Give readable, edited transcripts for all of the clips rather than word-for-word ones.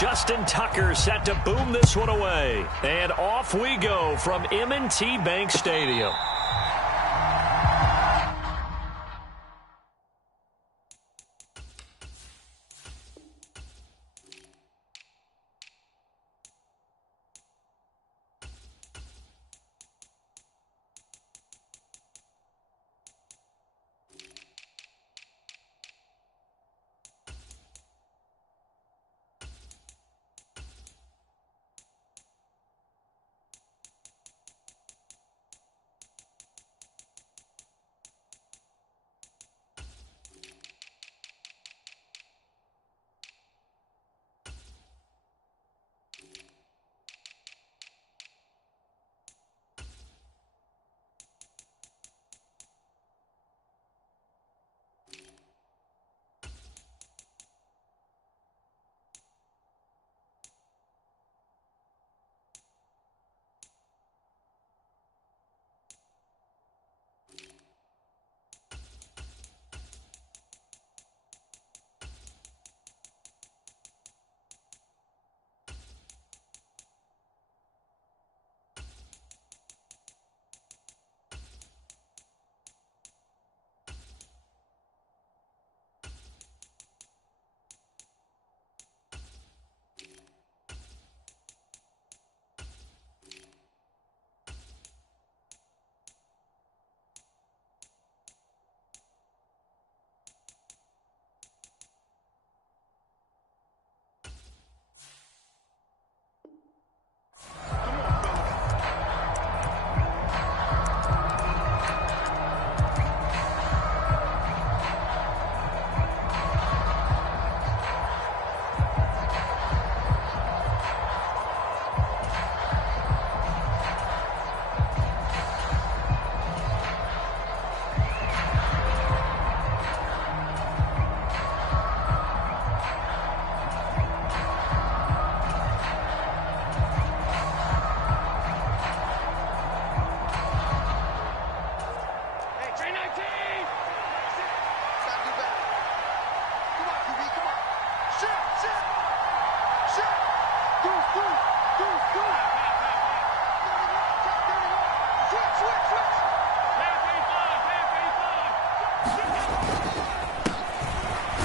Justin Tucker set to boom this one away. And off we go from M&T Bank Stadium.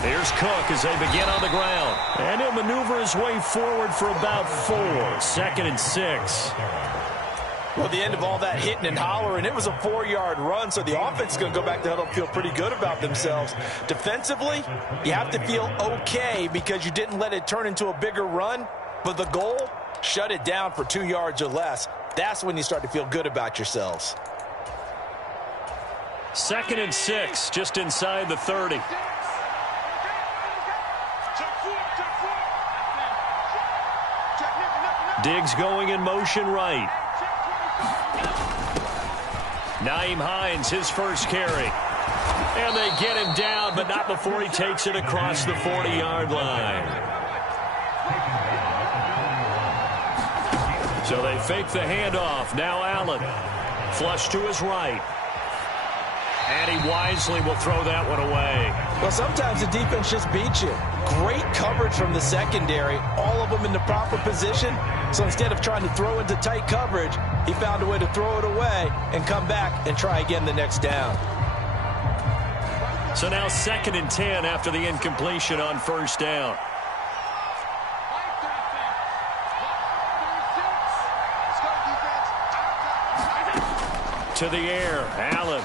Here's Cook as they begin on the ground. And he'll maneuver his way forward for about 4. 2nd and 6. Well, the end of all that hitting and hollering, it was a 4-yard run, so the offense is going to go back to huddle and feel pretty good about themselves. Defensively, you have to feel okay because you didn't let it turn into a bigger run, but the goal, shut it down for 2 yards or less. That's when you start to feel good about yourselves. 2nd and 6, just inside the 30. Diggs going in motion right. Nyheim Hines, his first carry. And they get him down, but not before he takes it across the 40-yard line. So they fake the handoff. Now Allen. Flush to his right. And he wisely will throw that one away. Well, sometimes the defense just beats you. Great coverage from the secondary. All of them in the proper position. So instead of trying to throw into tight coverage, he found a way to throw it away and come back and try again the next down. So now 2nd and 10 after the incompletion on 1st down. To the air, Allen.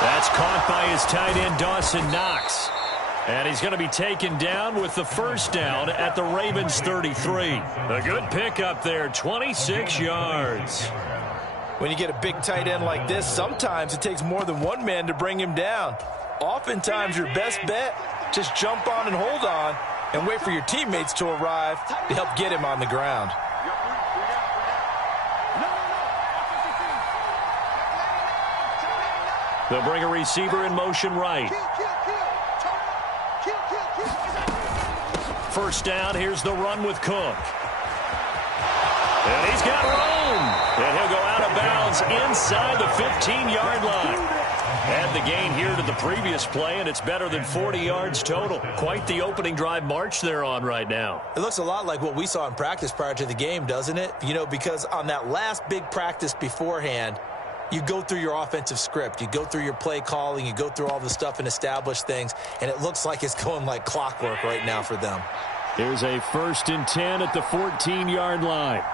That's caught by his tight end, Dawson Knox. And he's going to be taken down with the 1st down at the Ravens 33. A good pickup there, 26 yards. When you get a big tight end like this, sometimes it takes more than one man to bring him down. Oftentimes, your best bet, just jump on and hold on and wait for your teammates to arrive to help get him on the ground. They'll bring a receiver in motion right. 1st down, here's the run with Cook. And he's got room. And he'll go out of bounds inside the 15-yard line. Add the gain here to the previous play, and it's better than 40 yards total. Quite the opening drive march they're on right now. It looks a lot like what we saw in practice prior to the game, doesn't it? You know, because on that last big practice beforehand, you go through your offensive script. You go through your play calling. You go through all the stuff and establish things, and it looks like it's going like clockwork right now for them. Here's a 1st and 10 at the 14-yard line.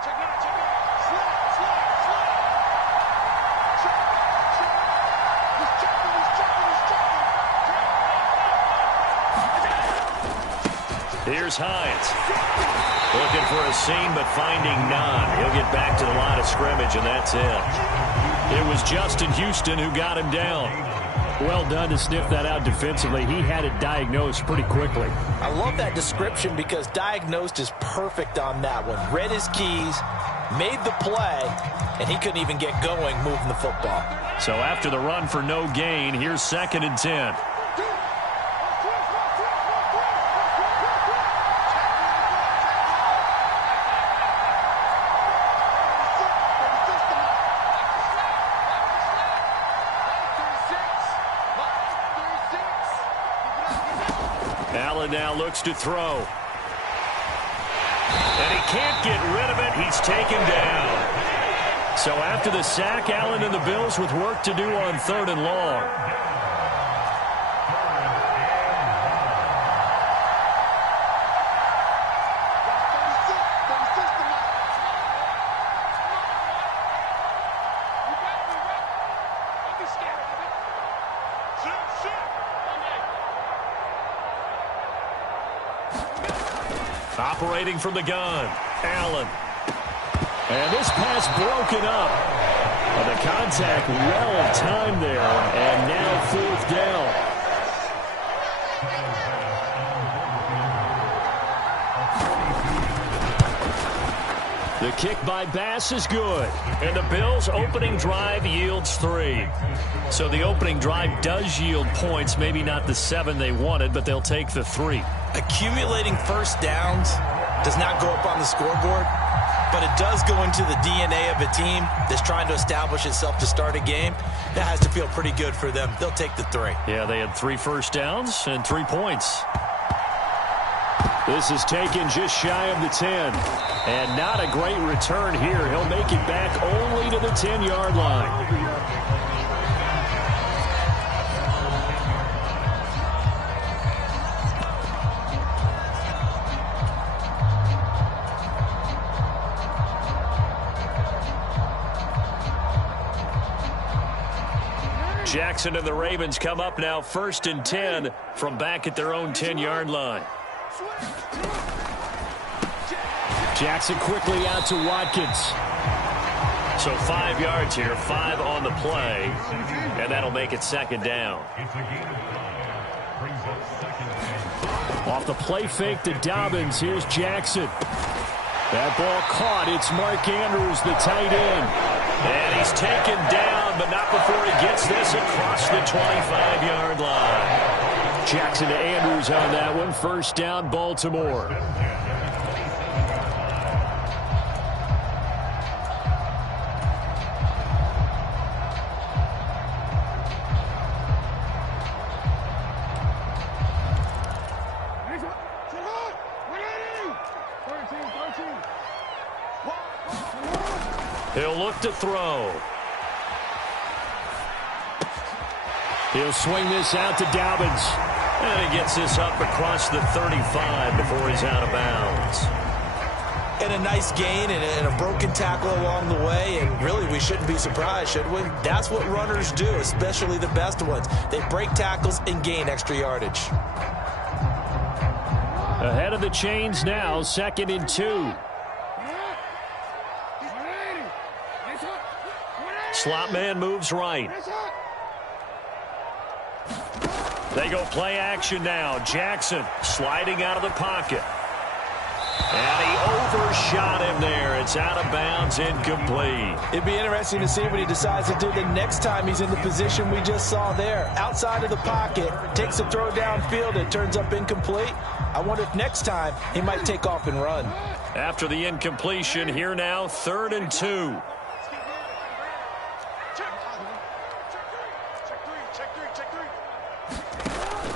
Here's Hines. Looking for a seam, but finding none. He'll get back to the line of scrimmage, and that's it. It was Justin Houston who got him down. Well done to sniff that out defensively. He had it diagnosed pretty quickly. I love that description because diagnosed is perfect on that one. Read his keys, made the play, and he couldn't even get going moving the football. So after the run for no gain, here's 2nd and 10. Allen now looks to throw. And he can't get rid of it. He's taken down. So after the sack, Allen and the Bills with work to do on 3rd and long. Operating from the gun, Allen. And this pass broken up. The contact well timed there, and now 4th down. The kick by Bass is good, and the Bills' opening drive yields 3. So the opening drive does yield points, maybe not the 7 they wanted, but they'll take the 3. Accumulating first downs does not go up on the scoreboard, but it does go into the DNA of a team that's trying to establish itself to start a game. That has to feel pretty good for them. They'll take the 3. Yeah, they had 3 first downs and 3 points. This is taken just shy of the 10. And not a great return here. He'll make it back only to the 10-yard line. Jackson and the Ravens come up now 1st and 10 from back at their own 10-yard line. Jackson quickly out to Watkins. So 5 yards here, 5 on the play, and that'll make it 2nd down. Off the play fake to Dobbins, here's Jackson. That ball caught. It's Mark Andrews, the tight end. And he's taken down, but not before he gets this across the 25-yard line. Jackson to Andrews on that one. 1st down, Baltimore. He'll look to throw. He'll swing this out to Dobbins. And he gets this up across the 35 before he's out of bounds. And a nice gain and a broken tackle along the way. And really, we shouldn't be surprised, should we? That's what runners do, especially the best ones. They break tackles and gain extra yardage. Ahead of the chains now, 2nd and 2. Slot man moves right. They go play action now. Jackson sliding out of the pocket. And he overshot him there. It's out of bounds, incomplete. It'd be interesting to see what he decides to do the next time he's in the position we just saw there. Outside of the pocket, takes a throw downfield, it turns up incomplete. I wonder if next time he might take off and run. After the incompletion, here now, 3rd and 2.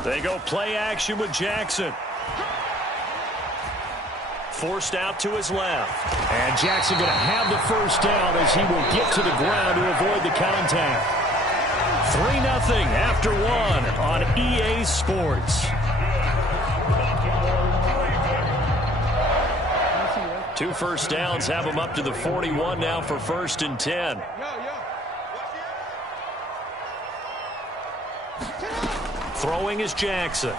They go play action with Jackson. Forced out to his left. And Jackson going to have the first down as he will get to the ground to avoid the contact. 3-0 after one on EA Sports. 2 first downs have them up to the 41 now for 1st and 10. Throwing is Jackson.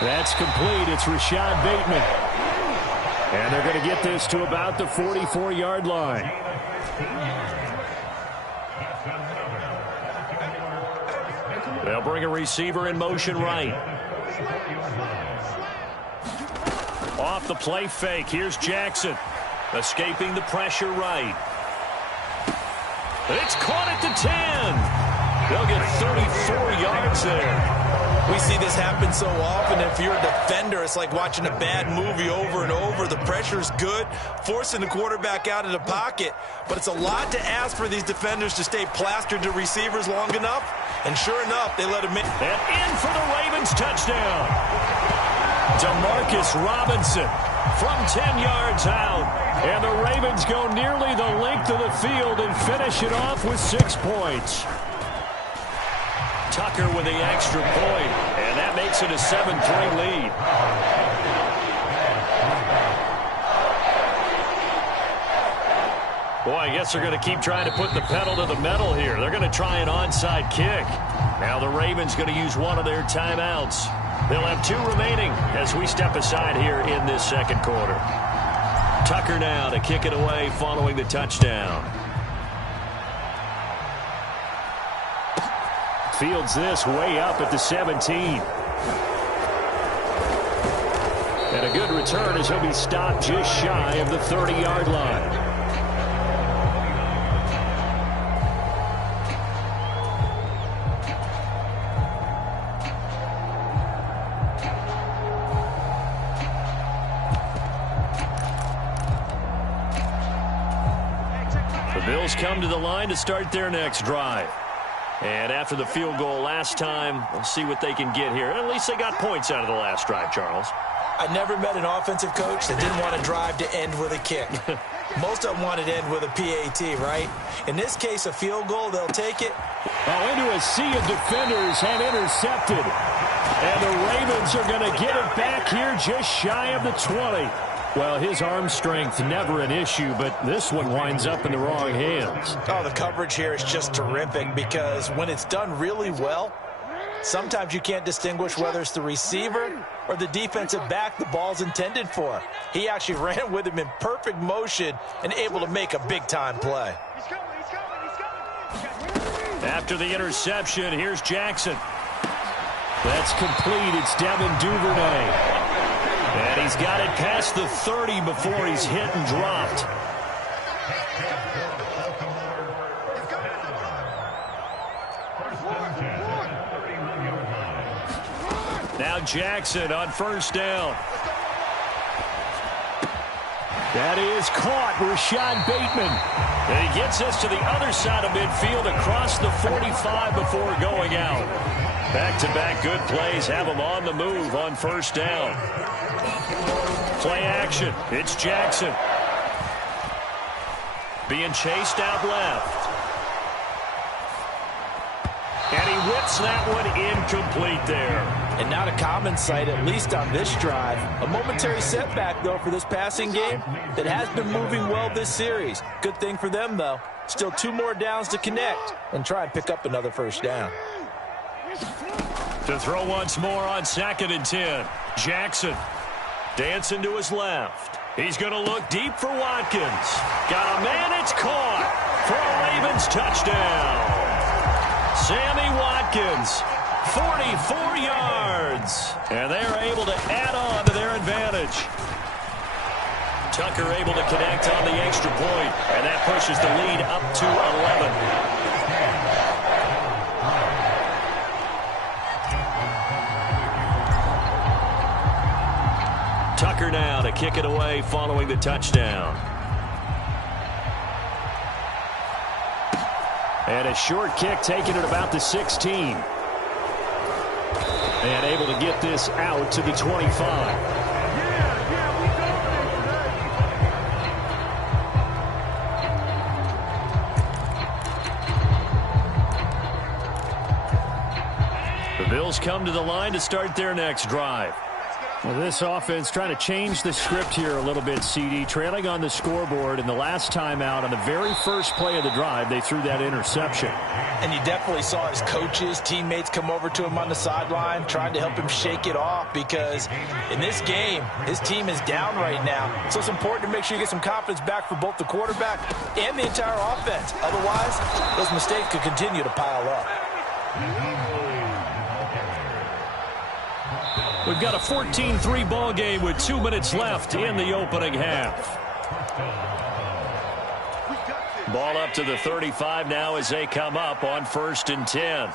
That's complete. It's Rashad Bateman. And they're going to get this to about the 44-yard line. They'll bring a receiver in motion right. Off the play fake. Here's Jackson. Escaping the pressure right. It's caught at the 10. They'll get 34 yards there. We see this happen so often. If you're a defender, it's like watching a bad movie over and over. The pressure's good, forcing the quarterback out of the pocket. But it's a lot to ask for these defenders to stay plastered to receivers long enough. And sure enough, they let him in. And in for the Ravens touchdown. Demarcus Robinson from 10 yards out. And the Ravens go nearly the length of the field and finish it off with 6 points. Tucker with the extra point, and that makes it a 7-3 lead. Boy, I guess they're going to keep trying to put the pedal to the metal here. They're going to try an onside kick. Now the Ravens going to use one of their timeouts. They'll have 2 remaining as we step aside here in this second quarter. Tucker now to kick it away following the touchdown. Fields this way up at the 17. And a good return as he'll be stopped just shy of the 30-yard line. The Bills come to the line to start their next drive. And after the field goal last time, we'll see what they can get here. At least they got points out of the last drive, Charles. I never met an offensive coach that didn't want to drive to end with a kick. Most of them wanted to end with a PAT, right? In this case, a field goal, they'll take it. Oh, into a sea of defenders and intercepted. And the Ravens are going to get it back here just shy of the 20. Well, his arm strength never an issue, but this one winds up in the wrong hands. Oh, the coverage here is just terrific because when it's done really well, sometimes you can't distinguish whether it's the receiver or the defensive back the ball's intended for. He actually ran with him in perfect motion and able to make a big-time play. After the interception, here's Jackson. That's complete. It's Devin Duvernay. And he's got it past the 30 before he's hit and dropped. Now Jackson on first down. That is caught, Rashad Bateman. And he gets us to the other side of midfield across the 45 before going out. Back-to-back good plays have him on the move on first down. Play action. It's Jackson. Being chased out left. And he whips that one incomplete there. And not a common sight, at least on this drive. A momentary setback, though, for this passing game that has been moving well this series. Good thing for them, though. Still 2 more downs to connect and try and pick up another first down. To throw once more on 2nd and 10. Jackson dancing to his left. He's going to look deep for Watkins. Got a man, it's caught for a Ravens touchdown. Sammy Watkins, 44 yards. And they're able to add on to their advantage. Tucker able to connect on the extra point, and that pushes the lead up to 11. Tucker now to kick it away following the touchdown. And a short kick taken at about the 16. And able to get this out to the 25. The Bills come to the line to start their next drive. Well, this offense trying to change the script here a little bit, CD. Trailing on the scoreboard, and the last time out on the very first play of the drive, they threw that interception. And you definitely saw his coaches, teammates come over to him on the sideline, trying to help him shake it off, because in this game, his team is down right now. So it's important to make sure you get some confidence back for both the quarterback and the entire offense. Otherwise, those mistakes could continue to pile up. We've got a 14-3 ball game with 2 minutes left in the opening half. Ball up to the 35 now as they come up on 1st and 10.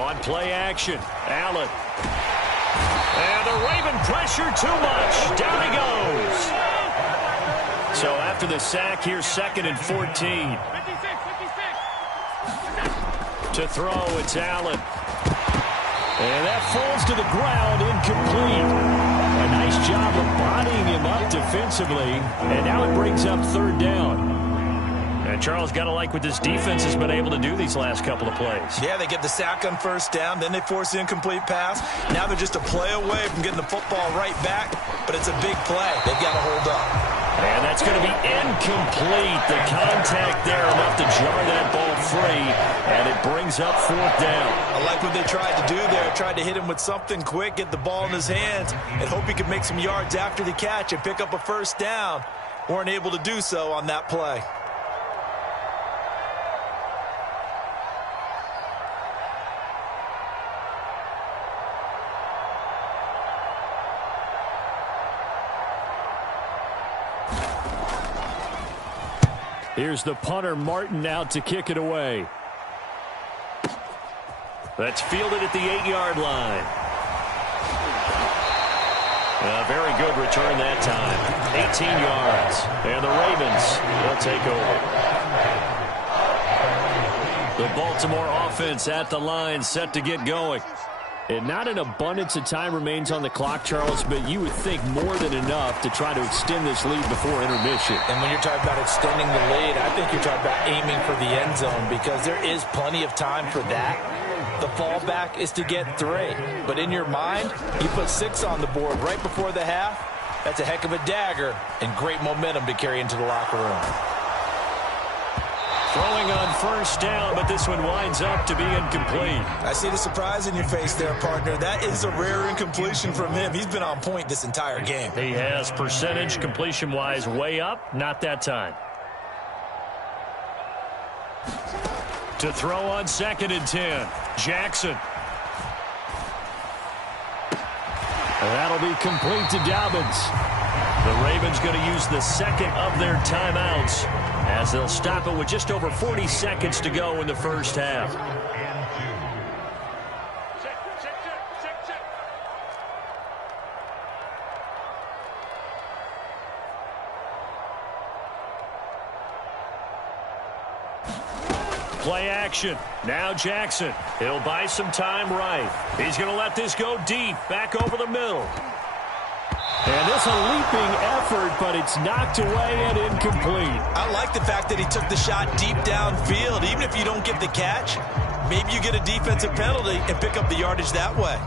On play action, Allen. And the Raven pressure too much. Down he goes. So after the sack, here's 2nd and 14. To throw, it's Allen. And that falls to the ground, incomplete. A nice job of bodying him up defensively. And now it brings up 3rd down. And Charles, got to like what this defense has been able to do these last couple of plays. Yeah, they get the sack on 1st down, then they force the incomplete pass. Now they're just a play away from getting the football right back, but it's a big play. They've got to hold up. And that's going to be incomplete. The contact there enough to jar that ball free, and it brings up 4th down. I like what they tried to do there. Tried to hit him with something quick, get the ball in his hands, and hope he could make some yards after the catch and pick up a 1st down. Weren't able to do so on that play. Here's the punter, Martin, out to kick it away. That's fielded at the 8-yard line. A very good return that time. 18 yards. And the Ravens will take over. The Baltimore offense at the line, set to get going. And not an abundance of time remains on the clock, Charles, but you would think more than enough to try to extend this lead before intermission. And when you're talking about extending the lead, I think you're talking about aiming for the end zone, because there is plenty of time for that. The fallback is to get 3. But in your mind, you put 6 on the board right before the half. That's a heck of a dagger and great momentum to carry into the locker room. Throwing on 1st down, but this one winds up to be incomplete. I see the surprise in your face there, partner. That is a rare incompletion from him. He's been on point this entire game. He has. Percentage completion-wise way up. Not that time. To throw on 2nd and 10. Jackson. And that'll be complete to Dobbins. The Ravens going to use the 2nd of their timeouts, as they'll stop it with just over 40 seconds to go in the 1st half. Play action. Now Jackson. He'll buy some time right. He's going to let this go deep, back over the middle. And this a leaping effort, but it's knocked away and incomplete. I like the fact that he took the shot deep downfield. Even if you don't get the catch, maybe you get a defensive penalty and pick up the yardage that way.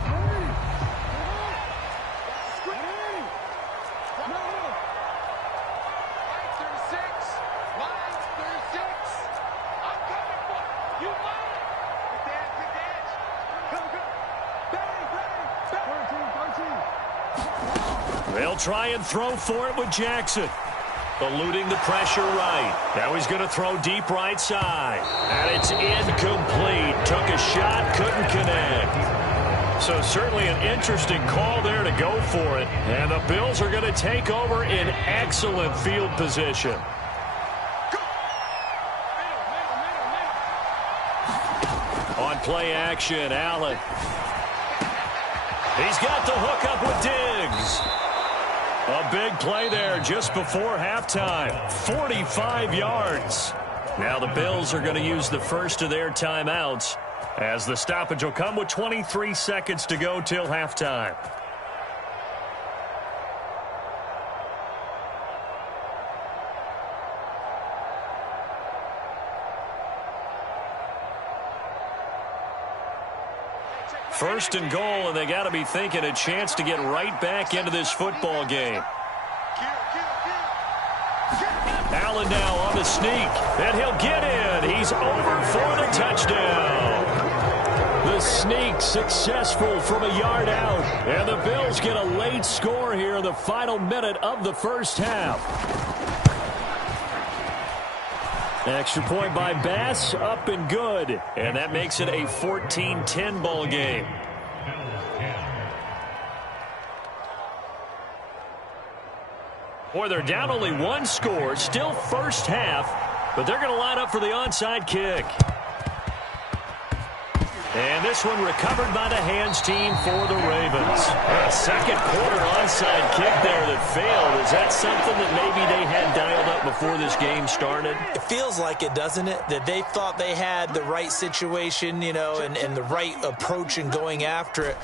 They'll try and throw for it with Jackson. Eluding the pressure right. Now he's going to throw deep right side. And it's incomplete. Took a shot, couldn't connect. So certainly an interesting call there to go for it. And the Bills are going to take over in excellent field position. On play action, Allen. He's got the hook up with Diggs. A big play there just before halftime. 45 yards. Now the Bills are going to use the first of their timeouts as the stoppage will come with 23 seconds to go till halftime. First and goal, and they got to be thinking a chance to get right back into this football game. Allen now on the sneak, and he'll get in. He's over for the touchdown. The sneak successful from a yard out, and the Bills get a late score here in the final minute of the first half. Extra point by Bass, up and good. And that makes it a 14-10 ball game. Boy, they're down only one score, still first half, but they're going to line up for the onside kick. And this one recovered by the hands team for the Ravens. A second quarter onside kick there that failed. Is that something that maybe they had dialed up before this game started? It feels like it, doesn't it? That they thought they had the right situation, you know, and the right approach in going after it.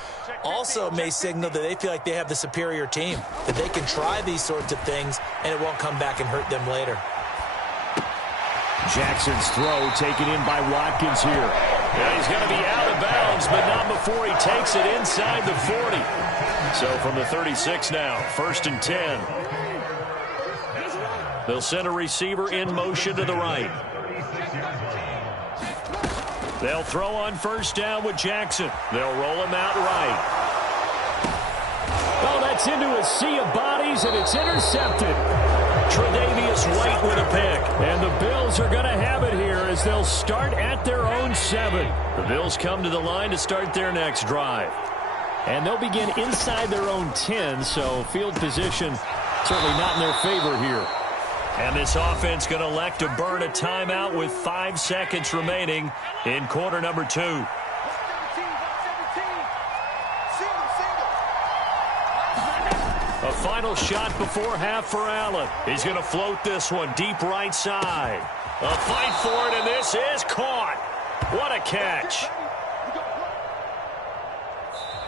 Also may signal that they feel like they have the superior team, that they can try these sorts of things and it won't come back and hurt them later. Jackson's throw taken in by Watkins here. Yeah, he's going to be out of bounds, but not before he takes it inside the 40. So from the 36 now, 1st and 10. They'll send a receiver in motion to the right. They'll throw on first down with Jackson. They'll roll him out right. Oh, that's into a sea of bodies, and it's intercepted. Tre'Davious White with a pick. And the Bills are going to have it here as they'll start at their own 7. The Bills come to the line to start their next drive. And they'll begin inside their own 10, so field position certainly not in their favor here. And this offense going to elect to burn a timeout with 5 seconds remaining in quarter number 2. A final shot before half for Allen. He's going to float this one deep right side. A fight for it, and this is caught. What a catch.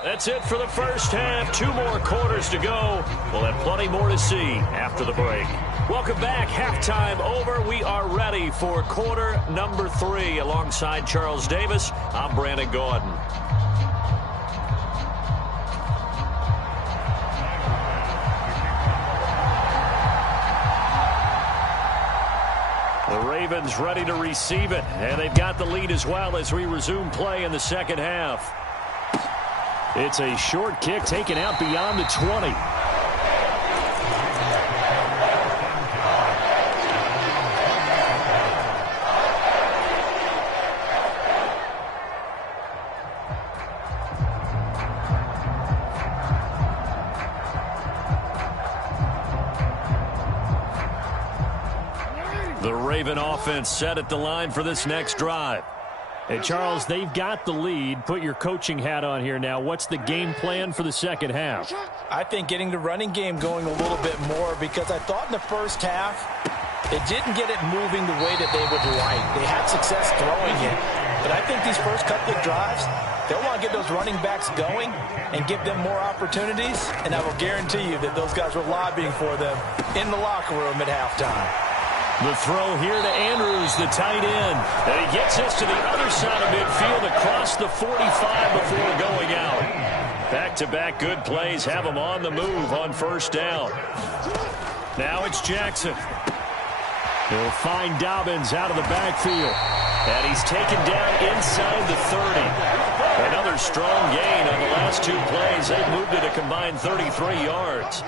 That's it for the first half. 2 more quarters to go. We'll have plenty more to see after the break. Welcome back. Halftime over. We are ready for quarter number 3. Alongside Charles Davis, I'm Brandon Gaudin. The Ravens ready to receive it, and they've got the lead as well as we resume play in the second half. It's a short kick taken out beyond the 20. The Raven offense set at the line for this next drive. Hey, Charles, they've got the lead. Put your coaching hat on here now. What's the game plan for the second half? I think getting the running game going a little bit more, because I thought in the first half they didn't get it moving the way that they would like. They had success throwing it. But I think these first couple of drives, they'll want to get those running backs going and give them more opportunities. And I will guarantee you that those guys were lobbying for them in the locker room at halftime. The throw here to Andrews, the tight end. And he gets this to the other side of midfield across the 45 before going out. Back-to-back good plays have him on the move on first down. Now it's Jackson. He'll find Dobbins out of the backfield. And he's taken down inside the 30. Another strong gain on the last 2 plays. They've moved it a combined 33 yards.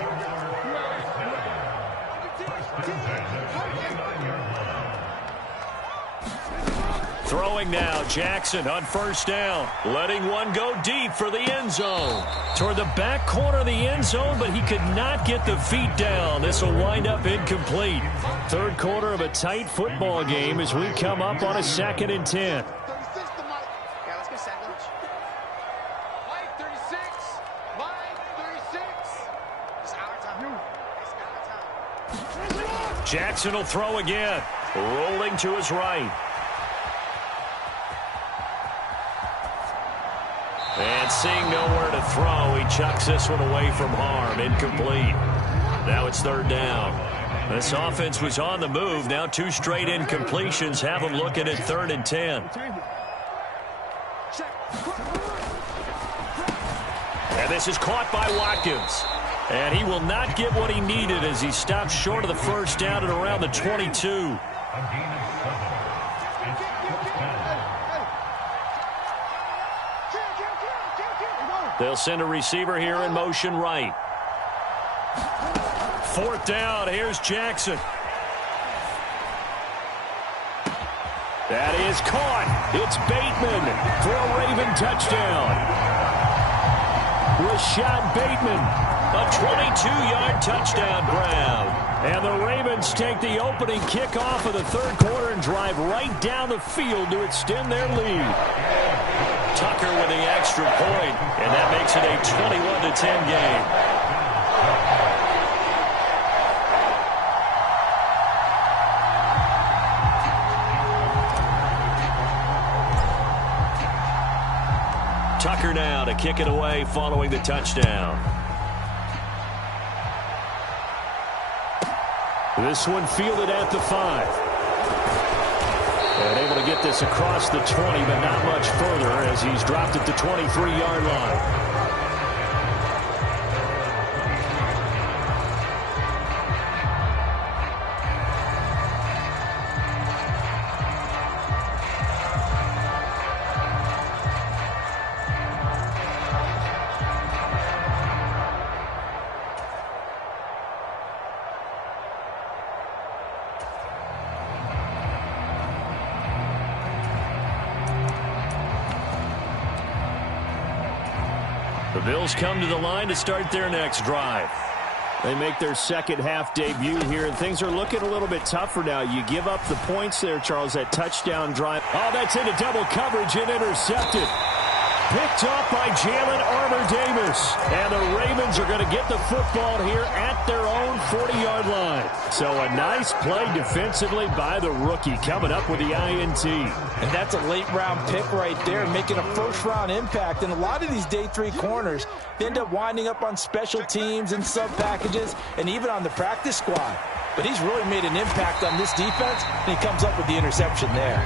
Throwing now, Jackson on first down. Letting one go deep for the end zone. Toward the back corner of the end zone, but he could not get the feet down. This will wind up incomplete. Third quarter of a tight football game as we come up on a 2nd and 10. Jackson will throw again. Rolling to his right. And seeing nowhere to throw, he chucks this one away from harm. Incomplete. Now it's third down. This offense was on the move. Now 2 straight incompletions have them looking at 3rd and 10. And this is caught by Watkins. And he will not get what he needed as he stops short of the first down at around the 22. They'll send a receiver here in motion right. 4th down. Here's Jackson. That is caught. It's Bateman for a Raven touchdown. Rashad Bateman, a 22-yard touchdown grab. And the Ravens take the opening kickoff of the 3rd quarter and drive right down the field to extend their lead. Tucker with the extra point, and that makes it a 21-10 game. Tucker now to kick it away following the touchdown. This one fielded at the 5. And able to get this across the 20, but not much further as he's dropped at the 23-yard line. The Bills come to the line to start their next drive. They make their second half debut here, and things are looking a little bit tougher now. You give up the points there, Charles, that touchdown drive. Oh, that's into double coverage and intercepted. Picked off by Jalen Armour-Davis. And the Ravens are going to get the football here at their own 40-yard line. So a nice play defensively by the rookie coming up with the INT. And that's a late-round pick right there, making a first-round impact. And a lot of these day 3 corners end up winding up on special teams and sub-packages and even on the practice squad. But he's really made an impact on this defense, and he comes up with the interception there.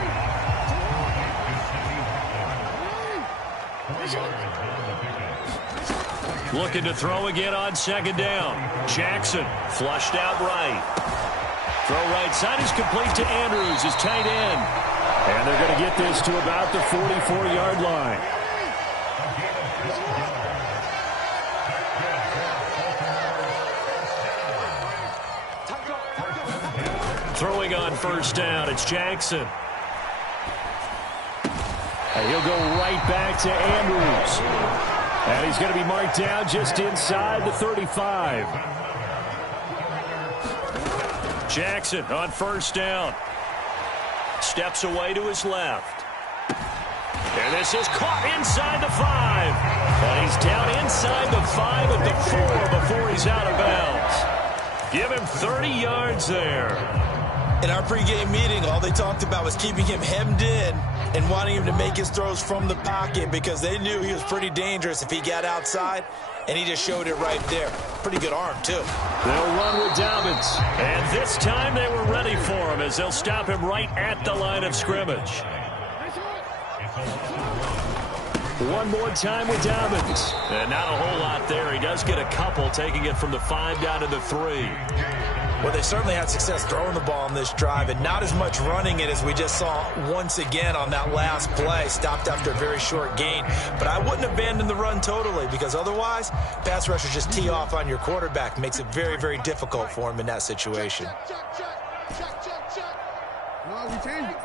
Looking to throw again on 2nd down. Jackson flushed out right. Throw right side is complete to Andrews, his tight end. And they're going to get this to about the 44-yard line. Throwing on 1st down, it's Jackson. And he'll go right back to Andrews. And he's going to be marked down just inside the 35. Jackson on 1st down. Steps away to his left. And this is caught inside the 5. And he's down inside the 5 at the 4 before he's out of bounds. Give him 30 yards there. In our pregame meeting, all they talked about was keeping him hemmed in and wanting him to make his throws from the pocket because they knew he was pretty dangerous if he got outside, and he just showed it right there. Pretty good arm, too. They'll run with Dobbins. And this time they were ready for him as they'll stop him right at the line of scrimmage. One more time with Dobbins. And not a whole lot there. He does get a couple, taking it from the 5 down to the 3. Well, they certainly had success throwing the ball on this drive and not as much running it as we just saw once again on that last play. Stopped after a very short gain. But I wouldn't abandon the run totally because otherwise, pass rushers just tee off on your quarterback. Makes it very, very difficult for him in that situation. No, we changed it.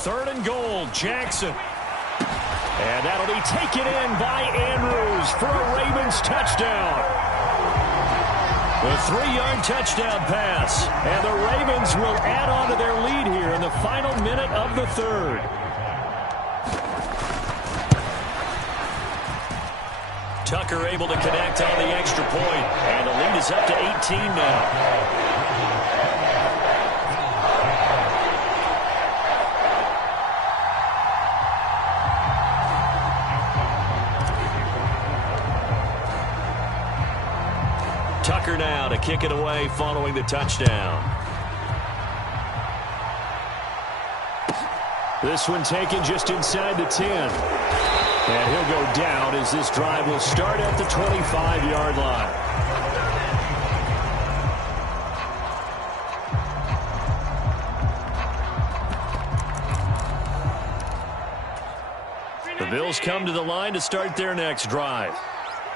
3rd and goal, Jackson. And that'll be taken in by Andrews for a Ravens touchdown. The 3-yard touchdown pass. And the Ravens will add on to their lead here in the final minute of the 3rd. Tucker able to connect on the extra point. And the lead is up to 18 now. Tucker now to kick it away following the touchdown. This one taken just inside the 10. And he'll go down as this drive will start at the 25-yard line. The Bills come to the line to start their next drive.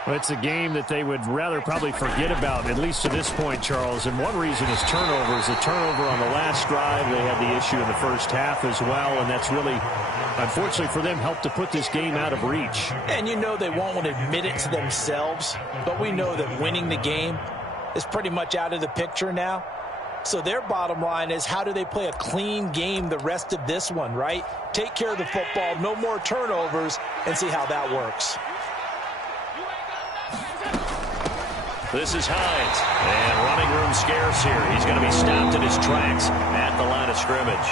Well, it's a game that they would rather probably forget about, at least to this point, Charles. And one reason is turnovers. The turnover on the last drive, they had the issue in the first half as well, and that's really, unfortunately for them, helped to put this game out of reach. And you know they won't want to admit it to themselves, but we know that winning the game is pretty much out of the picture now. So their bottom line is, how do they play a clean game the rest of this one, right? Take care of the football, no more turnovers, and see how that works. This is Hines, and running room scarce here. He's going to be stopped in his tracks at the line of scrimmage.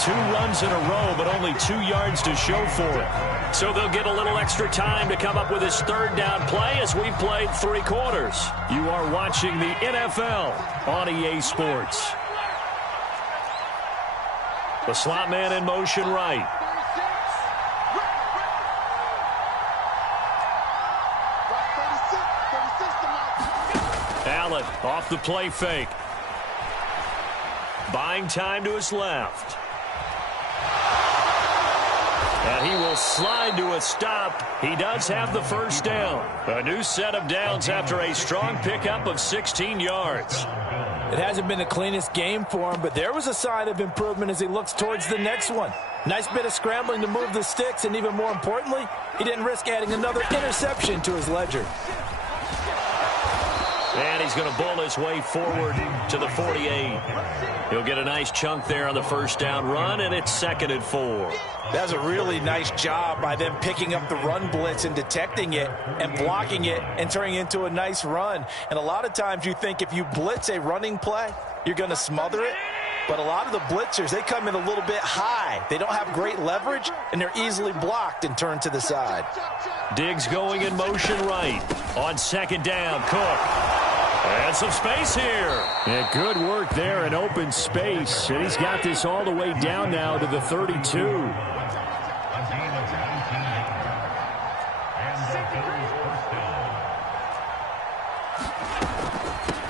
2 runs in a row, but only 2 yards to show for it. So they'll get a little extra time to come up with his third down play as we've played 3 quarters. You are watching the NFL on EA Sports. The slot man in motion right. Allen off the play fake. Buying time to his left. And he will slide to a stop. He does have the first down. A new set of downs after a strong pickup of 16 yards. It hasn't been the cleanest game for him, but there was a sign of improvement as he looks towards the next one. Nice bit of scrambling to move the sticks, and even more importantly, he didn't risk adding another interception to his ledger. And he's going to bull his way forward to the 48. He'll get a nice chunk there on the first down run, and it's 2nd and 4. That's a really nice job by them picking up the run blitz and detecting it and blocking it and turning it into a nice run. And a lot of times you think if you blitz a running play, you're going to smother it. But a lot of the blitzers, they come in a little bit high. They don't have great leverage, and they're easily blocked and turned to the side. Diggs going in motion right. On 2nd down, Cook. And some space here. Yeah, good work there in open space. And he's got this all the way down now to the 32.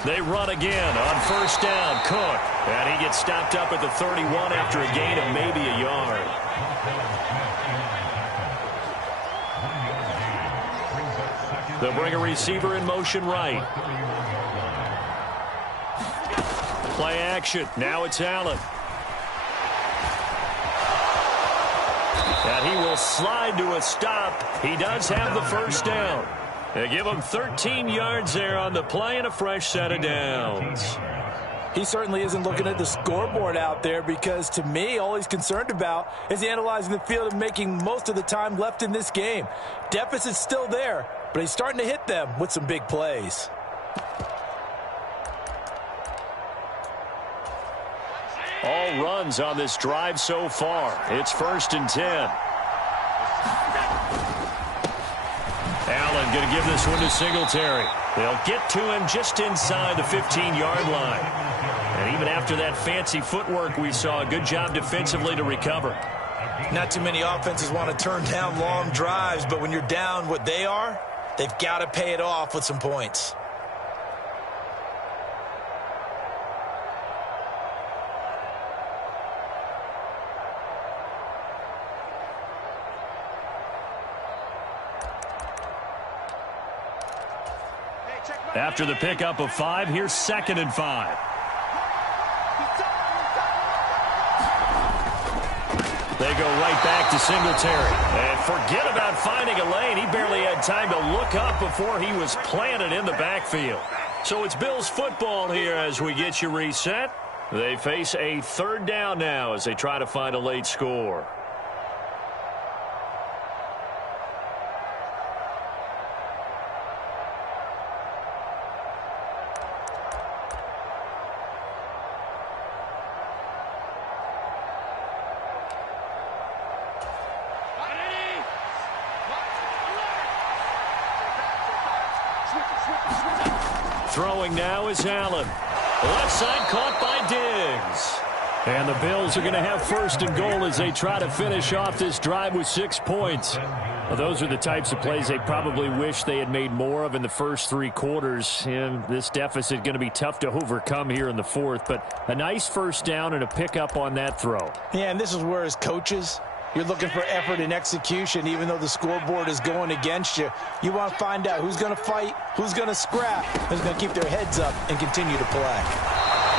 They run again on 1st down, Cook. And he gets stopped up at the 31 after a gain of maybe a yard. They'll bring a receiver in motion right. Play action. Now it's Allen. And he will slide to a stop. He does have the first down. They give him 13 yards there on the play and a fresh set of downs. He certainly isn't looking at the scoreboard out there because, to me, all he's concerned about is analyzing the field and making most of the time left in this game. Deficit's still there, but he's starting to hit them with some big plays. All runs on this drive so far. It's 1st and 10. Allen going to give this one to Singletary. They'll get to him just inside the 15-yard line. And even after that fancy footwork we saw, a good job defensively to recover. Not too many offenses want to turn down long drives, but when you're down what they are, they've got to pay it off with some points. After the pickup of 5, here's 2nd and 5. They go right back to Singletary. And forget about finding a lane. He barely had time to look up before he was planted in the backfield. So it's Bills football here as we get you reset. They face a 3rd down now as they try to find a late score. Throwing now is Allen. Left side caught by Diggs. And the Bills are going to have first and goal as they try to finish off this drive with 6 points. Well, those are the types of plays they probably wish they had made more of in the first 3 quarters. And this deficit going to be tough to overcome here in the fourth. But a nice first down and a pickup on that throw. Yeah, and this is where as coaches, you're looking for effort and execution. Even though the scoreboard is going against you, you want to find out who's going to fight, who's going to scrap, who's going to keep their heads up and continue to play.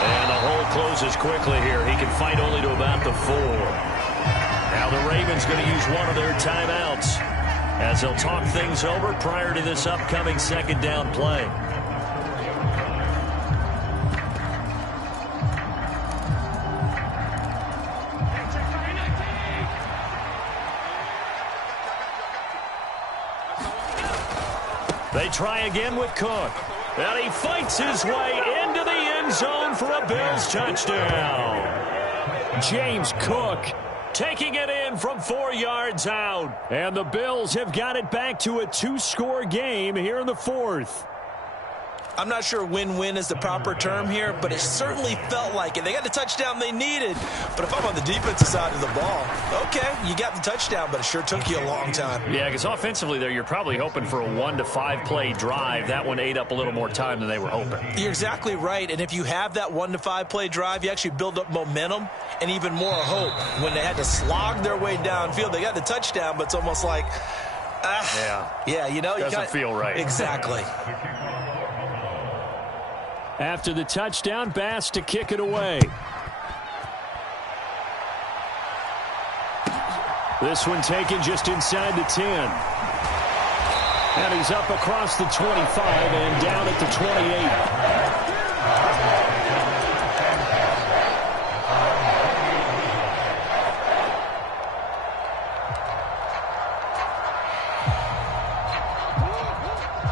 And the hole closes quickly here. He can fight only to about the 4. Now the Ravens going to use one of their timeouts as they'll talk things over prior to this upcoming second down play. They try again with Cook. And he fights his way into the end zone for a Bills touchdown. James Cook taking it in from 4 yards out. And the Bills have got it back to a 2-score game here in the fourth. I'm not sure win-win is the proper term here, but it certainly felt like it. They got the touchdown they needed. But if I'm on the defensive side of the ball, okay, you got the touchdown, but it sure took you a long time. Yeah, because offensively there, you're probably hoping for a 1 to 5 play drive. That one ate up a little more time than they were hoping. You're exactly right. And if you have that 1 to 5 play drive, you actually build up momentum and even more hope. When they had to slog their way downfield, they got the touchdown, but it's almost like, yeah, you know, doesn't feel right. Exactly. After the touchdown, Bass to kick it away. This one taken just inside the 10. And he's up across the 25 and down at the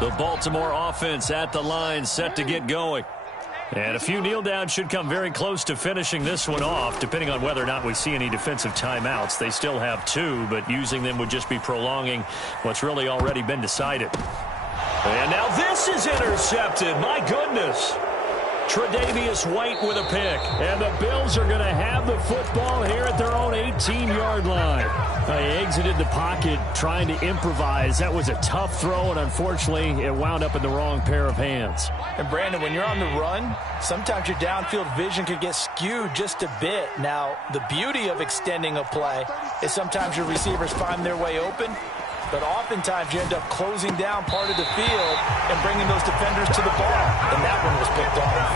28. The Baltimore offense at the line, set to get going. And a few kneel downs should come very close to finishing this one off, depending on whether or not we see any defensive timeouts. They still have 2, but using them would just be prolonging what's really already been decided. And now this is intercepted. My goodness. Tre'Davious White with a pick. And the Bills are going to have the football here at their own 18-yard line. He exited the pocket trying to improvise. That was a tough throw, and unfortunately, it wound up in the wrong pair of hands. And, Brandon, when you're on the run, sometimes your downfield vision can get skewed just a bit. Now, the beauty of extending a play is sometimes your receivers find their way open, but oftentimes you end up closing down part of the field and bringing those defenders to the ball, and that one was picked off.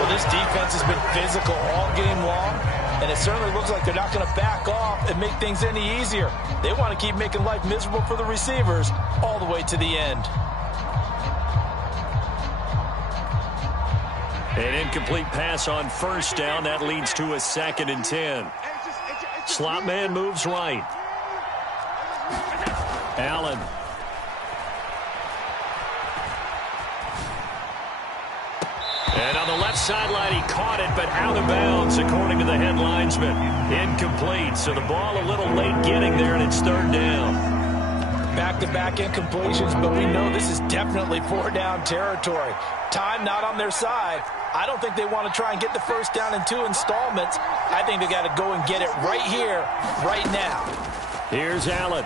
Well, this defense has been physical all game long, and it certainly looks like they're not going to back off and make things any easier. They want to keep making life miserable for the receivers all the way to the end. An incomplete pass on first down. That leads to a 2nd and 10. Slot man moves right. Allen. And on the left sideline, he caught it, but out of bounds, according to the head linesman. Incomplete, so the ball a little late getting there, and it's 3rd down. Back-to-back incompletions, but we know this is definitely 4-down territory. Time not on their side. I don't think they want to try and get the first down in 2 installments. I think they got to go and get it right here, right now. Here's Allen.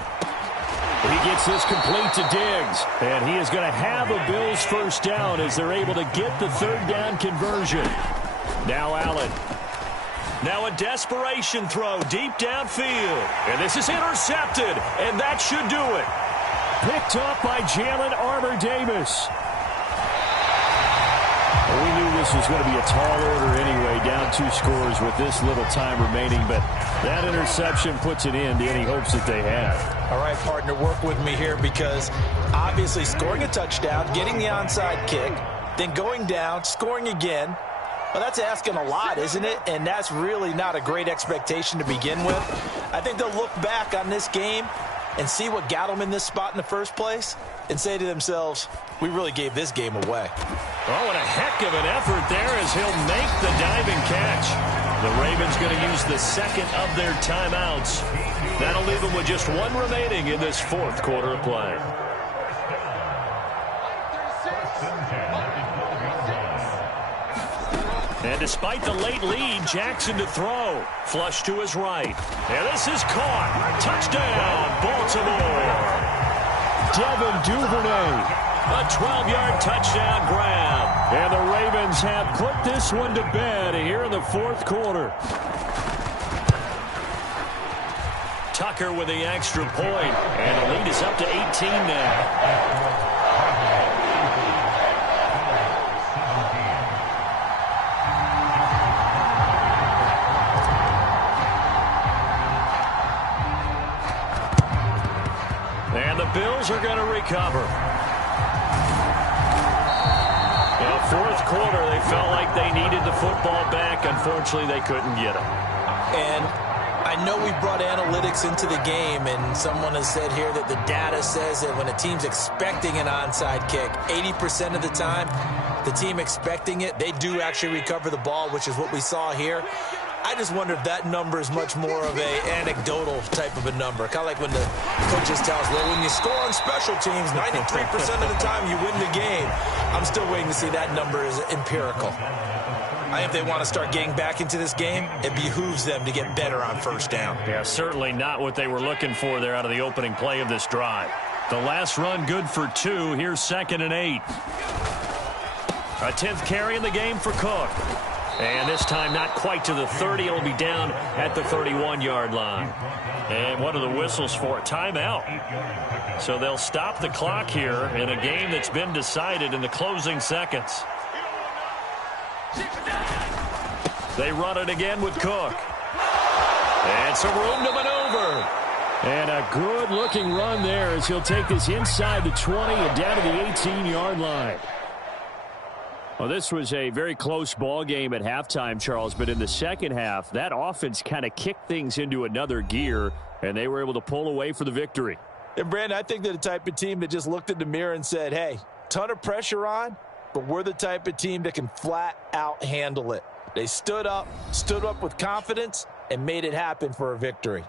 He gets this complete to Diggs, and he is going to have a Bills first down as they're able to get the 3rd down conversion. Now Allen. Now a desperation throw deep downfield. And this is intercepted, and that should do it. Picked up by Jalen Armour-Davis. We knew this was going to be a tall order anyway, down 2 scores with this little time remaining, but that interception puts an end to any hopes that they have. All right, partner, work with me here because obviously scoring a touchdown, getting the onside kick, then going down, scoring again, well, that's asking a lot, isn't it? And that's really not a great expectation to begin with. I think they'll look back on this game and see what got them in this spot in the first place and say to themselves, we really gave this game away. Oh, and a heck of an effort there as he'll make the diving catch. The Ravens going to use the 2nd of their timeouts. That'll leave them with just 1 remaining in this 4th quarter of play. And despite the late lead, Jackson to throw. Flush to his right. And this is caught. Touchdown, Baltimore. Devin Duvernay. A 12-yard touchdown grab. And the Ravens have put this one to bed here in the fourth quarter. Tucker with the extra point. And the lead is up to 18 now. And the Bills are going to recover. Yeah, fourth quarter, they felt like they needed the football back. Unfortunately, they couldn't get it. And I know we brought analytics into the game, and someone has said here that the data says that when a team's expecting an onside kick, 80% of the time, the team expecting it, they do actually recover the ball, which is what we saw here. I just wonder if that number is much more of a anecdotal type of a number. Kind of like when the coaches tell us, well, when you score on special teams, 93% of the time you win the game. I'm still waiting to see that number is empirical. I think if they want to start getting back into this game, it behooves them to get better on first down. Yeah, certainly not what they were looking for there out of the opening play of this drive. The last run good for 2. Here's 2nd and 8. A 10th carry in the game for Cook. And this time not quite to the 30. It'll be down at the 31-yard line. And what are the whistles for? Timeout. So they'll stop the clock here in a game that's been decided in the closing seconds. They run it again with Cook. And some room to maneuver. And a good-looking run there as he'll take this inside the 20 and down to the 18-yard line. Well, this was a very close ball game at halftime, Charles, but in the second half, that offense kind of kicked things into another gear, and they were able to pull away for the victory. And, Brandon, I think they're the type of team that just looked in the mirror and said, hey, ton of pressure on, but we're the type of team that can flat out handle it. They stood up with confidence, and made it happen for a victory.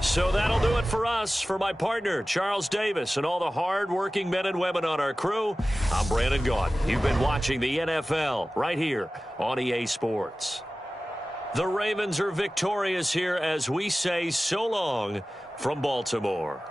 So that'll do it for us. For my partner, Charles Davis, and all the hard-working men and women on our crew, I'm Brandon Gaudin. You've been watching the NFL right here on EA Sports. The Ravens are victorious here as we say so long from Baltimore.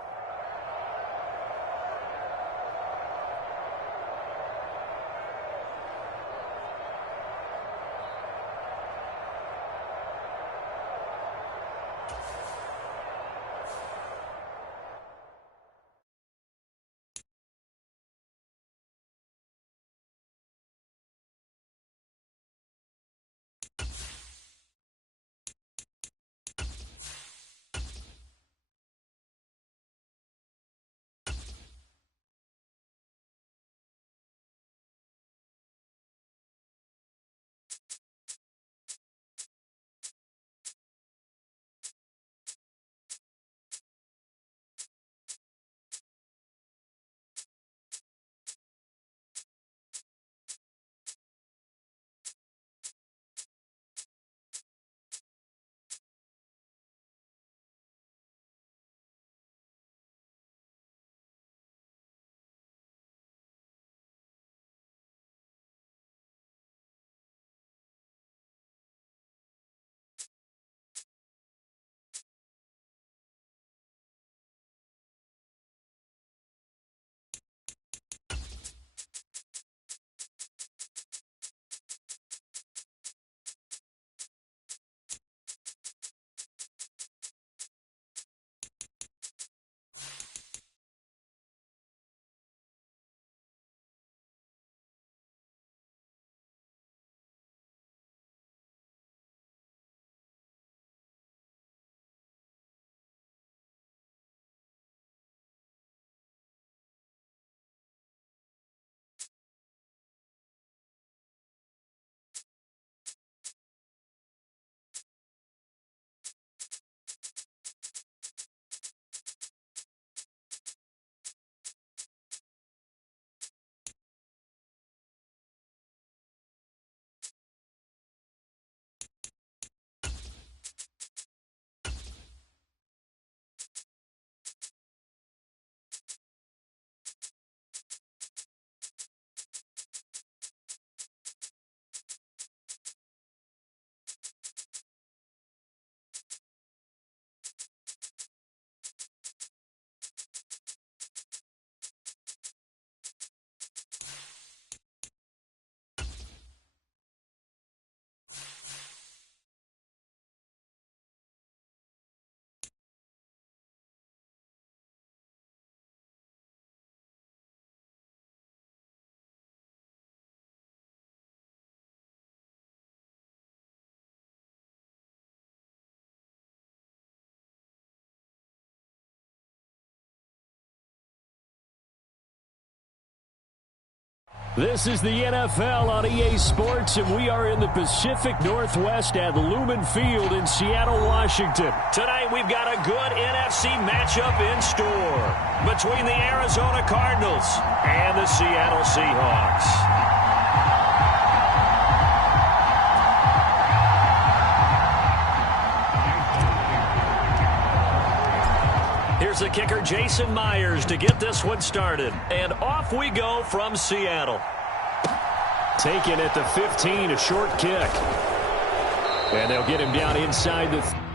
This is the NFL on EA Sports, and we are in the Pacific Northwest at Lumen Field in Seattle, Washington. Tonight, we've got a good NFC matchup in store between the Arizona Cardinals and the Seattle Seahawks. Here's the kicker, Jason Myers, to get this one started. And off we go from Seattle. Taken at the 15, a short kick. And they'll get him down inside the...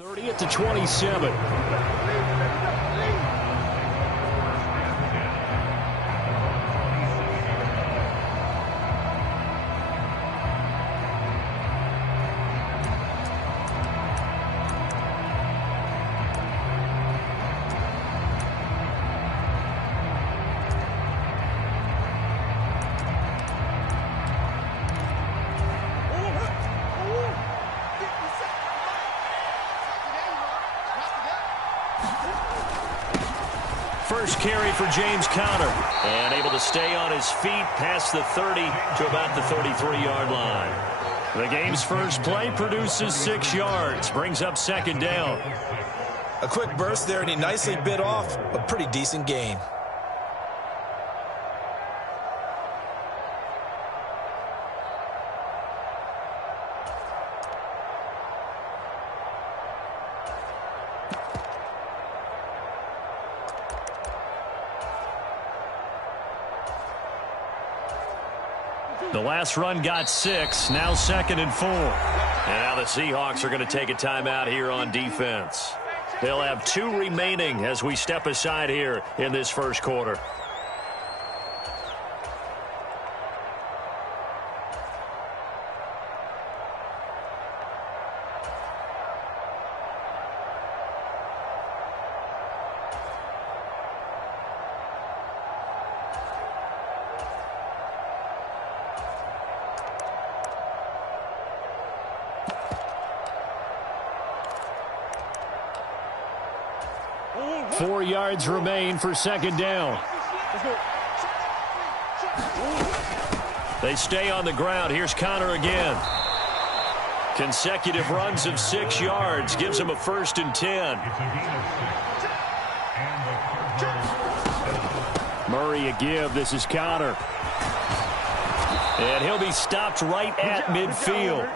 /30 to 27. First carry for James Conner. And able to stay on his feet past the 30 to about the 33-yard line. The game's first play produces 6 yards. Brings up second down. A quick burst there, and he nicely bit off a pretty decent gain. The last run got 6, now 2nd and 4. And now the Seahawks are going to take a timeout here on defense. They'll have 2 remaining as we step aside here in this first quarter. Four yards remain for second down. They stay on the ground. Here's Conner again. Consecutive runs of 6 yards gives him a 1st and 10. Murray a give. This is Conner. And he'll be stopped right at midfield.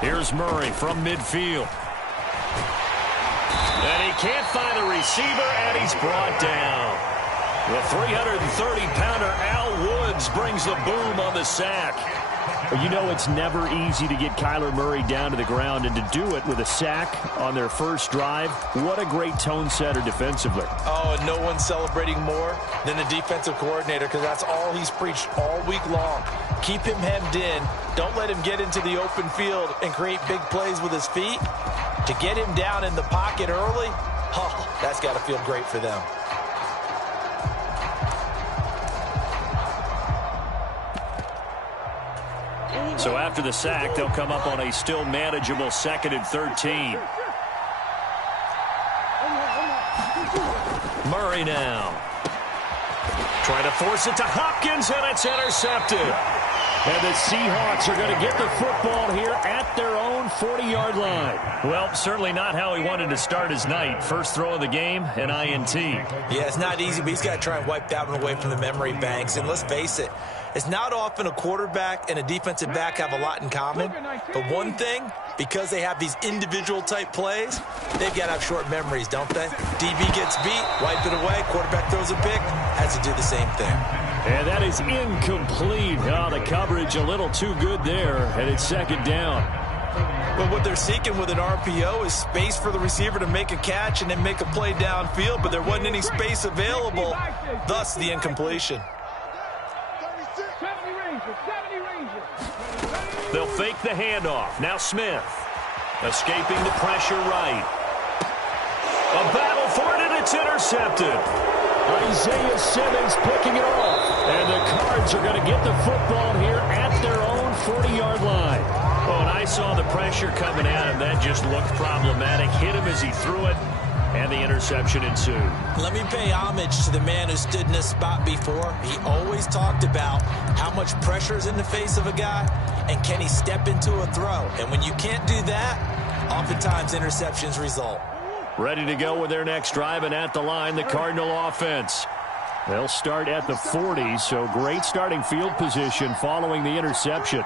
Here's Murray from midfield. And he can't find a receiver, and he's brought down. The 330-pounder Al Woods brings the boom on the sack. Well, you know it's never easy to get Kyler Murray down to the ground, and to do it with a sack on their first drive, what a great tone setter defensively. Oh, and no one's celebrating more than the defensive coordinator, because that's all he's preached all week long. Keep him hemmed in. Don't let him get into the open field and create big plays with his feet. To get him down in the pocket early, oh, that's got to feel great for them. So after the sack, they'll come up on a still manageable 2nd and 13. Murray now. Trying to force it to Hopkins, and it's intercepted. And the Seahawks are going to get the football here at their own 40-yard line. Well, certainly not how he wanted to start his night. First throw of the game, an INT. Yeah, it's not easy, but he's got to try and wipe that one away from the memory banks. And let's face it, it's not often a quarterback and a defensive back have a lot in common. But one thing, because they have these individual type plays, they've got to have short memories, don't they? DB gets beat, wipe it away, quarterback throws a pick, has to do the same thing. And that is incomplete. Oh, the coverage a little too good there, and it's 2nd down. But what they're seeking with an RPO is space for the receiver to make a catch and then make a play downfield, but there wasn't any space available, thus the incompletion. They'll fake the handoff. Now Smith. Escaping the pressure right. A battle for it, and it's intercepted. Isaiah Simmons picking it off. And the Cards are going to get the football here at their own 40-yard line. Well, and I saw the pressure coming at him. That just looked problematic. Hit him as he threw it, and the interception ensued. Let me pay homage to the man who stood in this spot before. He always talked about how much pressure is in the face of a guy, and can he step into a throw. And when you can't do that, oftentimes interceptions result. Ready to go with their next drive, and at the line, the Cardinal offense. They'll start at the 40, so great starting field position following the interception.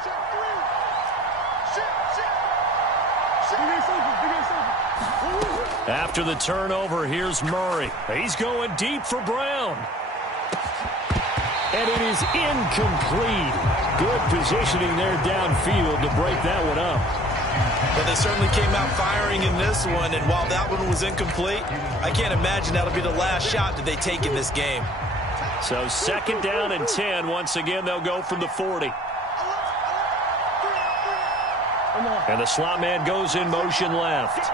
After the turnover, here's Murray. He's going deep for Brown. And it is incomplete. Good positioning there downfield to break that one up. But they certainly came out firing in this one, and while that one was incomplete, I can't imagine that'll be the last shot that they take in this game. So 2nd down and 10. Once again, they'll go from the 40. And the slot man goes in motion left.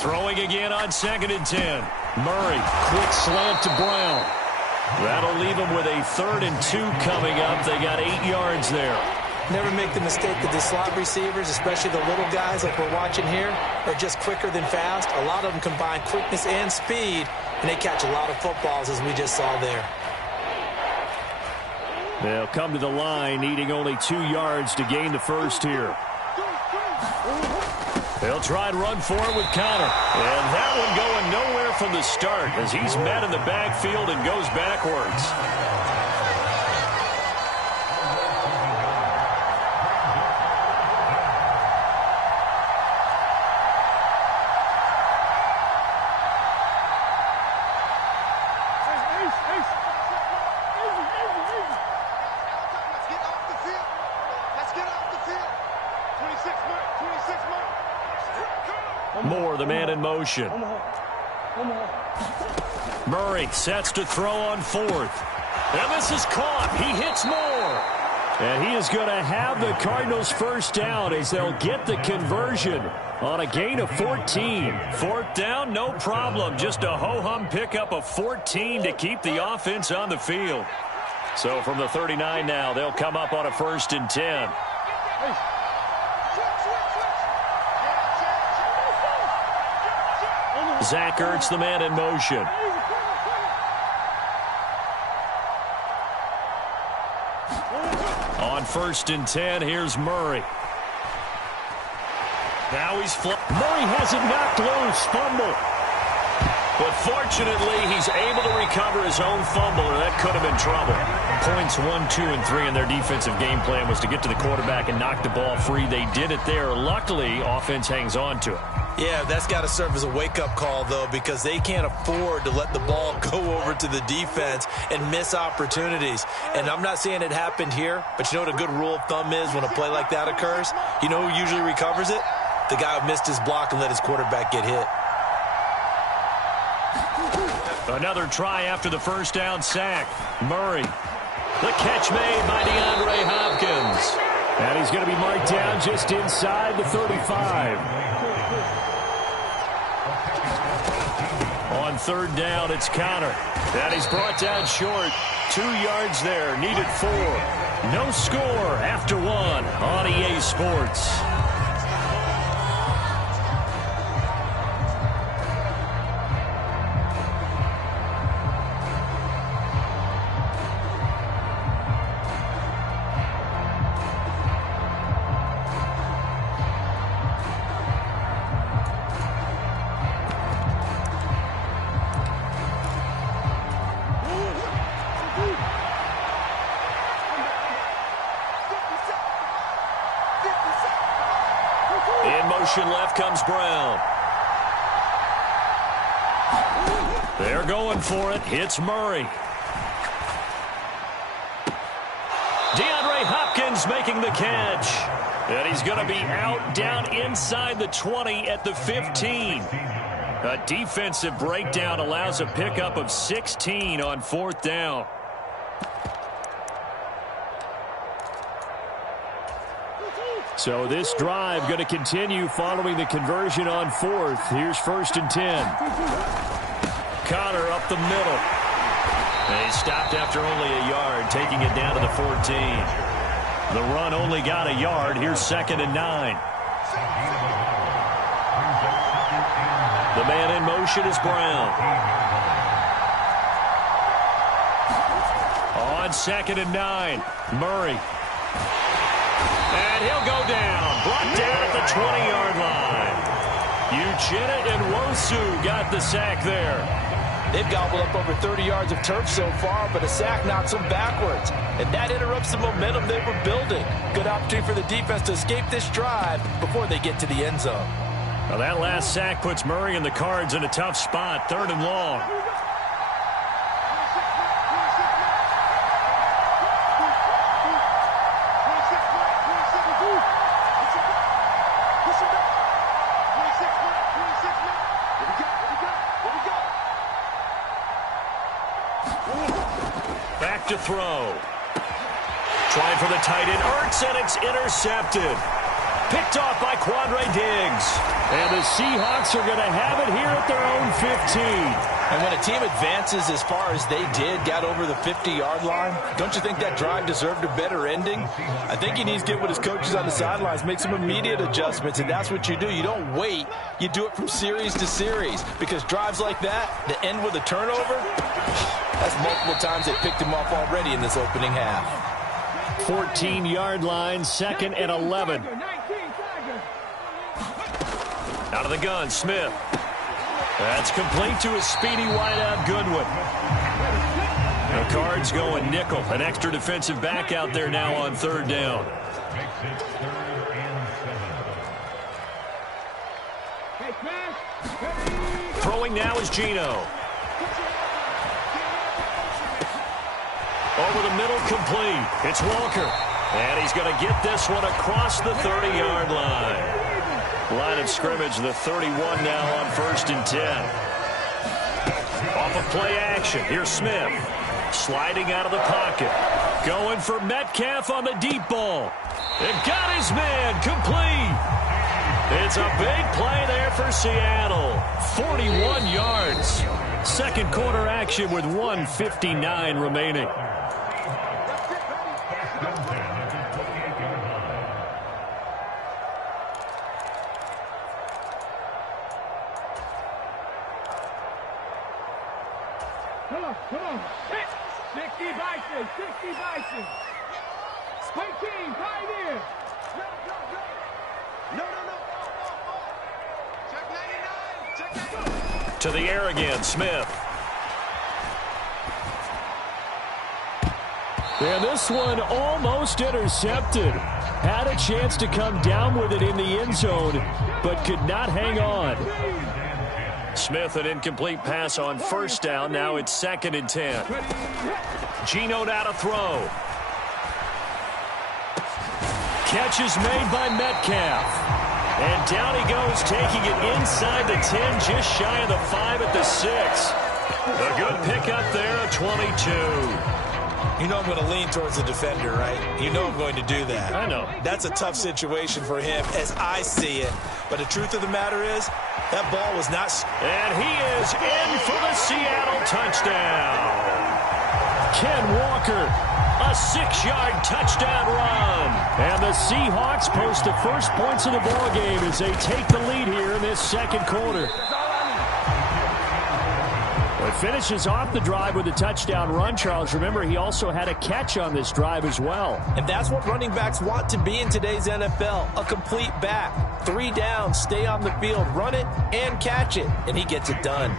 Throwing again on 2nd and 10. Murray, quick slant to Brown. That'll leave them with a 3rd and 2 coming up. They got 8 yards there. Never make the mistake that the slot receivers, especially the little guys like we're watching here, are just quicker than fast. A lot of them combine quickness and speed, and they catch a lot of footballs, as we just saw there. They'll come to the line, needing only 2 yards to gain the first here. They'll try and run for it with Conner. And that one going nowhere from the start as he's met in the backfield and goes backwards. Moore, the man in motion. Murray sets to throw on 4th. And this is caught. He hits Moore. And he is going to have the Cardinals first down as they'll get the conversion on a gain of 14. 4th down, no problem. Just a ho-hum pickup of 14 to keep the offense on the field. So from the 39 now, they'll come up on a 1st and 10. Zach Ertz, the man in motion. On 1st and 10, here's Murray. Now he's Murray has it knocked loose. Fumble. But fortunately, he's able to recover his own fumble, or that could have been trouble. Points 1, 2, and 3 in their defensive game plan was to get to the quarterback and knock the ball free. They did it there. Luckily, offense hangs on to it. Yeah, that's got to serve as a wake-up call, though, because they can't afford to let the ball go over to the defense and miss opportunities. And I'm not saying it happened here, but you know what a good rule of thumb is when a play like that occurs? You know who usually recovers it? The guy who missed his block and let his quarterback get hit. Another try after the first down sack. Murray. The catch made by DeAndre Hopkins. And he's going to be marked down just inside the 35. On third down, it's Connor. And he's brought down short. 2 yards there, needed 4. No score after 1 on EA Sports. Left comes Brown. They're going for it. Hits Murray. DeAndre Hopkins making the catch. And he's going to be out down inside the 20 at the 15. A defensive breakdown allows a pickup of 16 on fourth down. So this drive going to continue following the conversion on fourth. Here's 1st and 10. Connor up the middle. And he stopped after only a yard, taking it down to the 14. The run only got a yard. Here's 2nd and 9. The man in motion is Brown. On 2nd and 9, Murray. And he'll go down. Brought down at the 20-yard line. Uchenna and Nwosu got the sack there. They've gobbled up over 30 yards of turf so far, but a sack knocks them backwards. And that interrupts the momentum they were building. Good opportunity for the defense to escape this drive before they get to the end zone. Now that last sack puts Murray and the Cards in a tough spot. 3rd and long. Back to throw. Trying for the tight end. Ertz, and it's intercepted. Picked off by Quandre Diggs. And the Seahawks are going to have it here at their own 15. And when a team advances as far as they did, got over the 50-yard line, don't you think that drive deserved a better ending? I think he needs to get with his coaches on the sidelines, make some immediate adjustments, and that's what you do. You don't wait. You do it from series to series, because drives like that, that end with a turnover, that's multiple times they picked him off already in this opening half. 14-yard line, 2nd and 11. Out of the gun, Smith. That's complete to his speedy wideout, Goodwin. The Cards going nickel. An extra defensive back out there now on 3rd down. Throwing now is Geno. Over the middle, complete. It's Walker. And he's going to get this one across the 30-yard line. Line of scrimmage, the 31 now on 1st and 10. Off of play action. Here's Smith. Sliding out of the pocket. Going for Metcalf on the deep ball. And got his man complete. It's a big play there for Seattle. 41 yards. Second quarter action with 1:59 remaining. Come on. 60 Bison. Spike team, pioneer. No. Check 99. To the air again, Smith. And this one almost intercepted. Had a chance to come down with it in the end zone, but could not hang on. Smith, an incomplete pass on first down. Now it's 2nd and 10. Geno now to throw. Catch is made by Metcalf. And down he goes, taking it inside the 10, just shy of the 5 at the 6. A good pickup there, a 22. You know I'm going to lean towards the defender, right? You know I'm going to do that. I know. That's a tough situation for him as I see it. But the truth of the matter is, that ball was not... And he is in for the Seattle touchdown. Ken Walker, a 6-yard touchdown run. And the Seahawks post the first points of the ballgame as they take the lead here in this second quarter. It finishes off the drive with a touchdown run, Charles. Remember, he also had a catch on this drive as well. And that's what running backs want to be in today's NFL, a complete back. 3 downs, stay on the field, run it, and catch it. And he gets it done.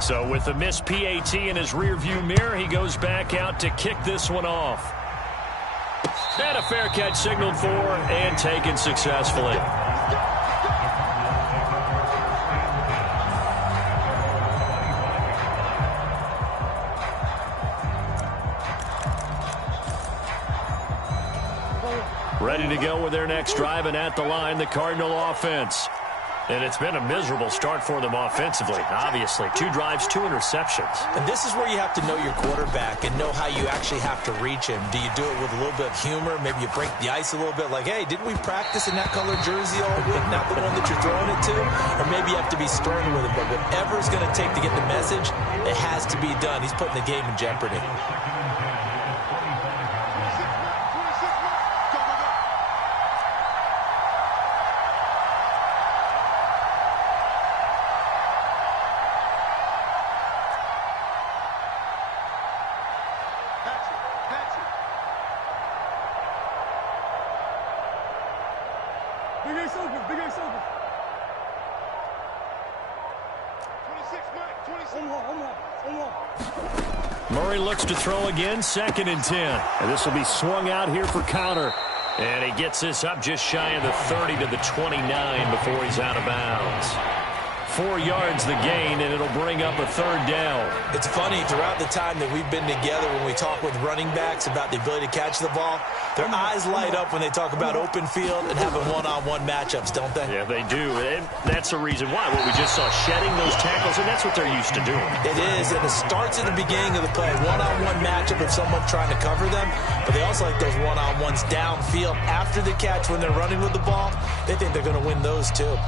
So with the missed PAT in his rearview mirror, he goes back out to kick this one off. And a fair catch signaled for and taken successfully. Ready to go with their next drive, and at the line, the Cardinal offense. And it's been a miserable start for them offensively, obviously. 2 drives, 2 interceptions. And this is where you have to know your quarterback and know how you actually have to reach him. Do you do it with a little bit of humor? Maybe you break the ice a little bit like, hey, didn't we practice in that color jersey all week, not the one that you're throwing it to? Or maybe you have to be stern with it. But whatever it's going to take to get the message, it has to be done. He's putting the game in jeopardy. Murray looks to throw again, 2nd and 10. And this will be swung out here for counter. And he gets this up just shy of the 30 to the 29 before he's out of bounds. 4 yards the gain, and it'll bring up a 3rd down. It's funny, throughout the time that we've been together, when we talk with running backs about the ability to catch the ball, their eyes light up when they talk about open field and having one-on-one matchups, don't they? Yeah, they do. And that's the reason why. What we just saw, shedding those tackles, and that's what they're used to doing. It is, and it starts at the beginning of the play. One-on-one matchup of someone trying to cover them, but they also like those one-on-ones downfield after the catch when they're running with the ball. They think they're going to win those too.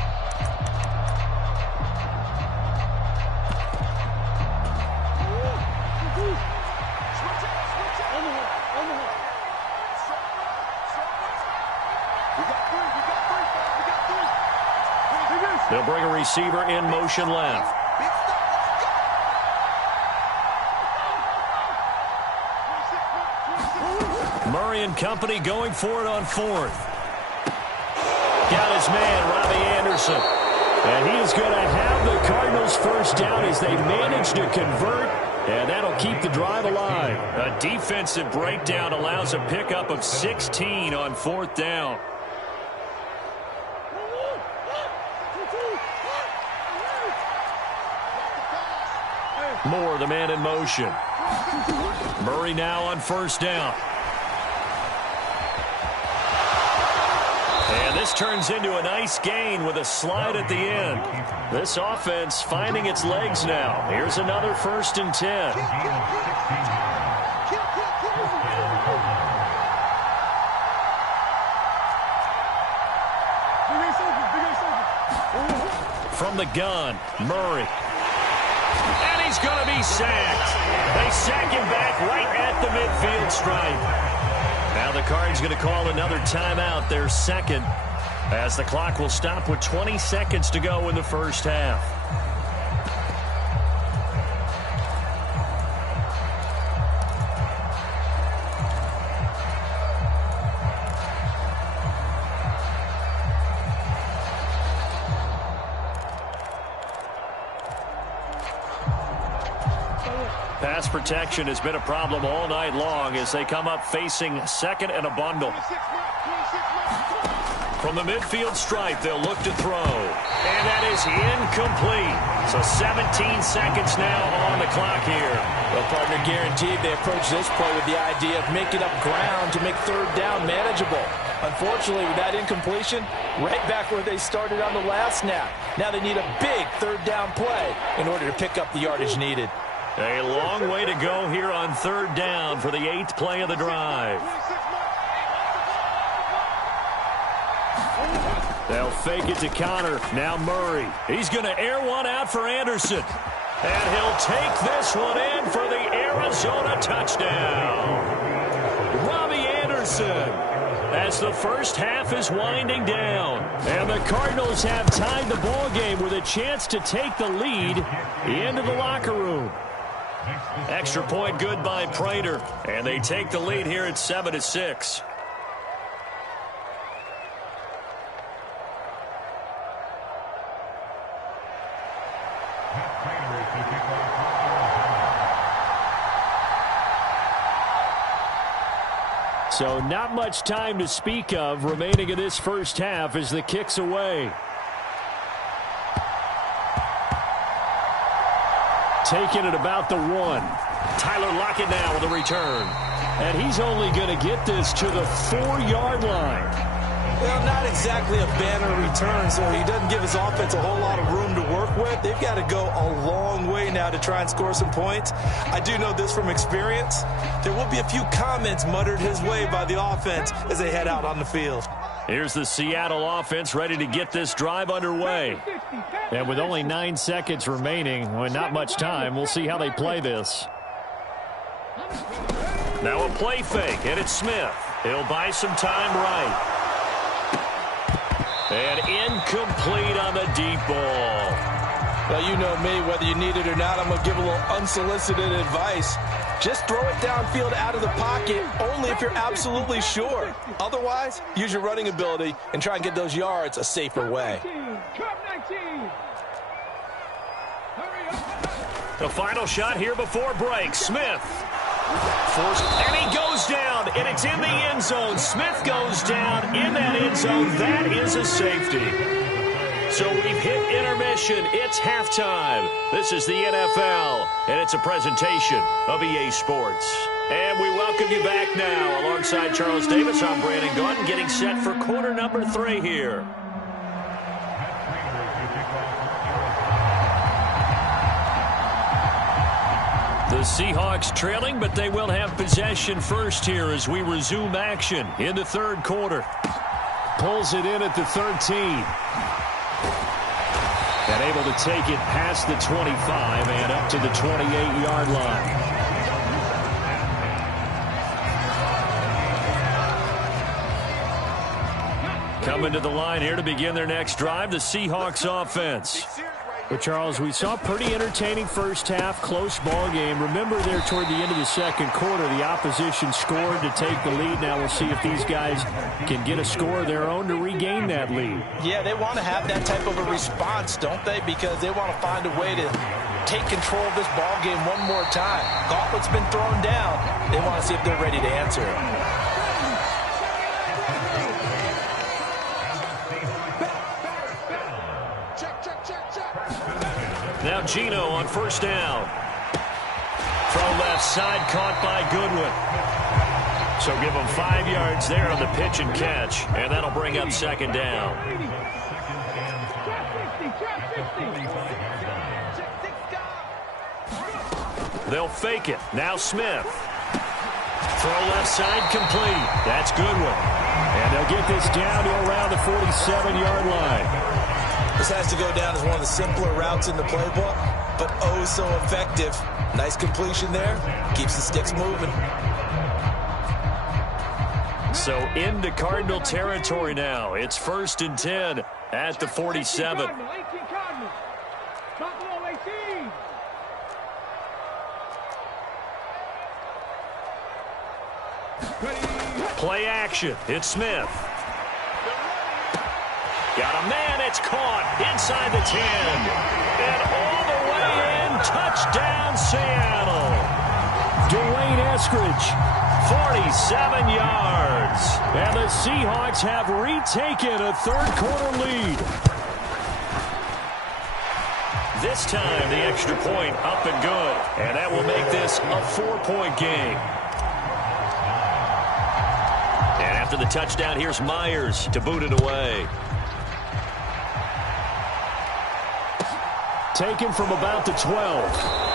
They'll bring a receiver in motion left. Murray and company going for it on 4th. Got his man, Robbie Anderson. And he is going to have the Cardinals first down as they manage to convert. And that'll keep the drive alive. A defensive breakdown allows a pickup of 16 on 4th down. Moore, the man in motion. Murray now on 1st down. And this turns into a nice gain with a slide at the end. This offense finding its legs now. Here's another 1st and 10. From the gun, Murray. And he's going to be sacked. They sack him back right at the midfield stripe. Now the Cards going to call another timeout, their 2nd, as the clock will stop with 20 seconds to go in the first half. pass protection has been a problem all night long as they come up facing second and a bundle. From the midfield stripe, they'll look to throw. And that is incomplete. So 17 seconds now on the clock here. Well, partner, guaranteed they approach this play with the idea of making up ground to make third down manageable. Unfortunately, with that incompletion, right back where they started on the last snap. Now they need a big third down play in order to pick up the yardage needed. A long way to go here on third down for the 8th play of the drive. They'll fake it to Connor. Now Murray. He's going to air one out for Anderson. And he'll take this one in for the Arizona touchdown. Robbie Anderson, as the first half is winding down. And the Cardinals have tied the ball game with a chance to take the lead into the locker room. Extra point good by Prater. And they take the lead here at 7-6. So not much time to speak of remaining in this first half as the kick's away. Taking it about the 1. Tyler Lockett now with a return. And he's only going to get this to the 4-yard line. Well, not exactly a banner return, so he doesn't give his offense a whole lot of room to work with. They've got to go a long way now to try and score some points. I do know this from experience. There will be a few comments muttered his way by the offense as they head out on the field. Here's the Seattle offense ready to get this drive underway. And with only 9 seconds remaining, well, not much time, we'll see how they play this. Now a play fake, and it's Smith. He'll buy some time right. And incomplete on the deep ball. Well, you know me, whether you need it or not, I'm going to give a little unsolicited advice. Just throw it downfield out of the pocket, only if you're absolutely sure. Otherwise, use your running ability and try and get those yards a safer way. The final shot here before break. Smith. Forced, and he goes down, and it's in the end zone. Smith goes down in that end zone. That is a safety. So we've hit intermission. It's halftime. This is the NFL, and it's a presentation of EA Sports. And we welcome you back now. Alongside Charles Davis, I'm Brandon Gaudin, getting set for quarter number 3 here. The Seahawks trailing, but they will have possession first here as we resume action in the third quarter. Pulls it in at the 13. And able to take it past the 25 and up to the 28-yard line. Coming to the line here to begin their next drive, the Seahawks offense. Well, Charles, we saw a pretty entertaining first half, close ball game. Remember there toward the end of the second quarter, the opposition scored to take the lead. Now we'll see if these guys can get a score of their own to regain that lead. Yeah, they want to have that type of a response, don't they? Because they want to find a way to take control of this ball game one more time. Gauntlet's been thrown down. They want to see if they're ready to answer it. Now Geno on first down. Throw left side, caught by Goodwin. So give him 5 yards there on the pitch and catch, and that'll bring up second down. They'll fake it. Now Smith. Throw left side, complete. That's Goodwin. And they'll get this down to around the 47-yard line. This has to go down as one of the simpler routes in the playbook, but oh so effective. Nice completion there. Keeps the sticks moving. So into Cardinal territory now. It's 1st and 10 at the 47. Play action. It's Smith. Got a man. It's caught inside the 10. And all the way in. Touchdown, Seattle. Dwayne Eskridge, 47 yards. And the Seahawks have retaken a third-quarter lead. This time, the extra point up and good. And that will make this a 4-point game. And after the touchdown, here's Myers to boot it away. Taken from about the 12.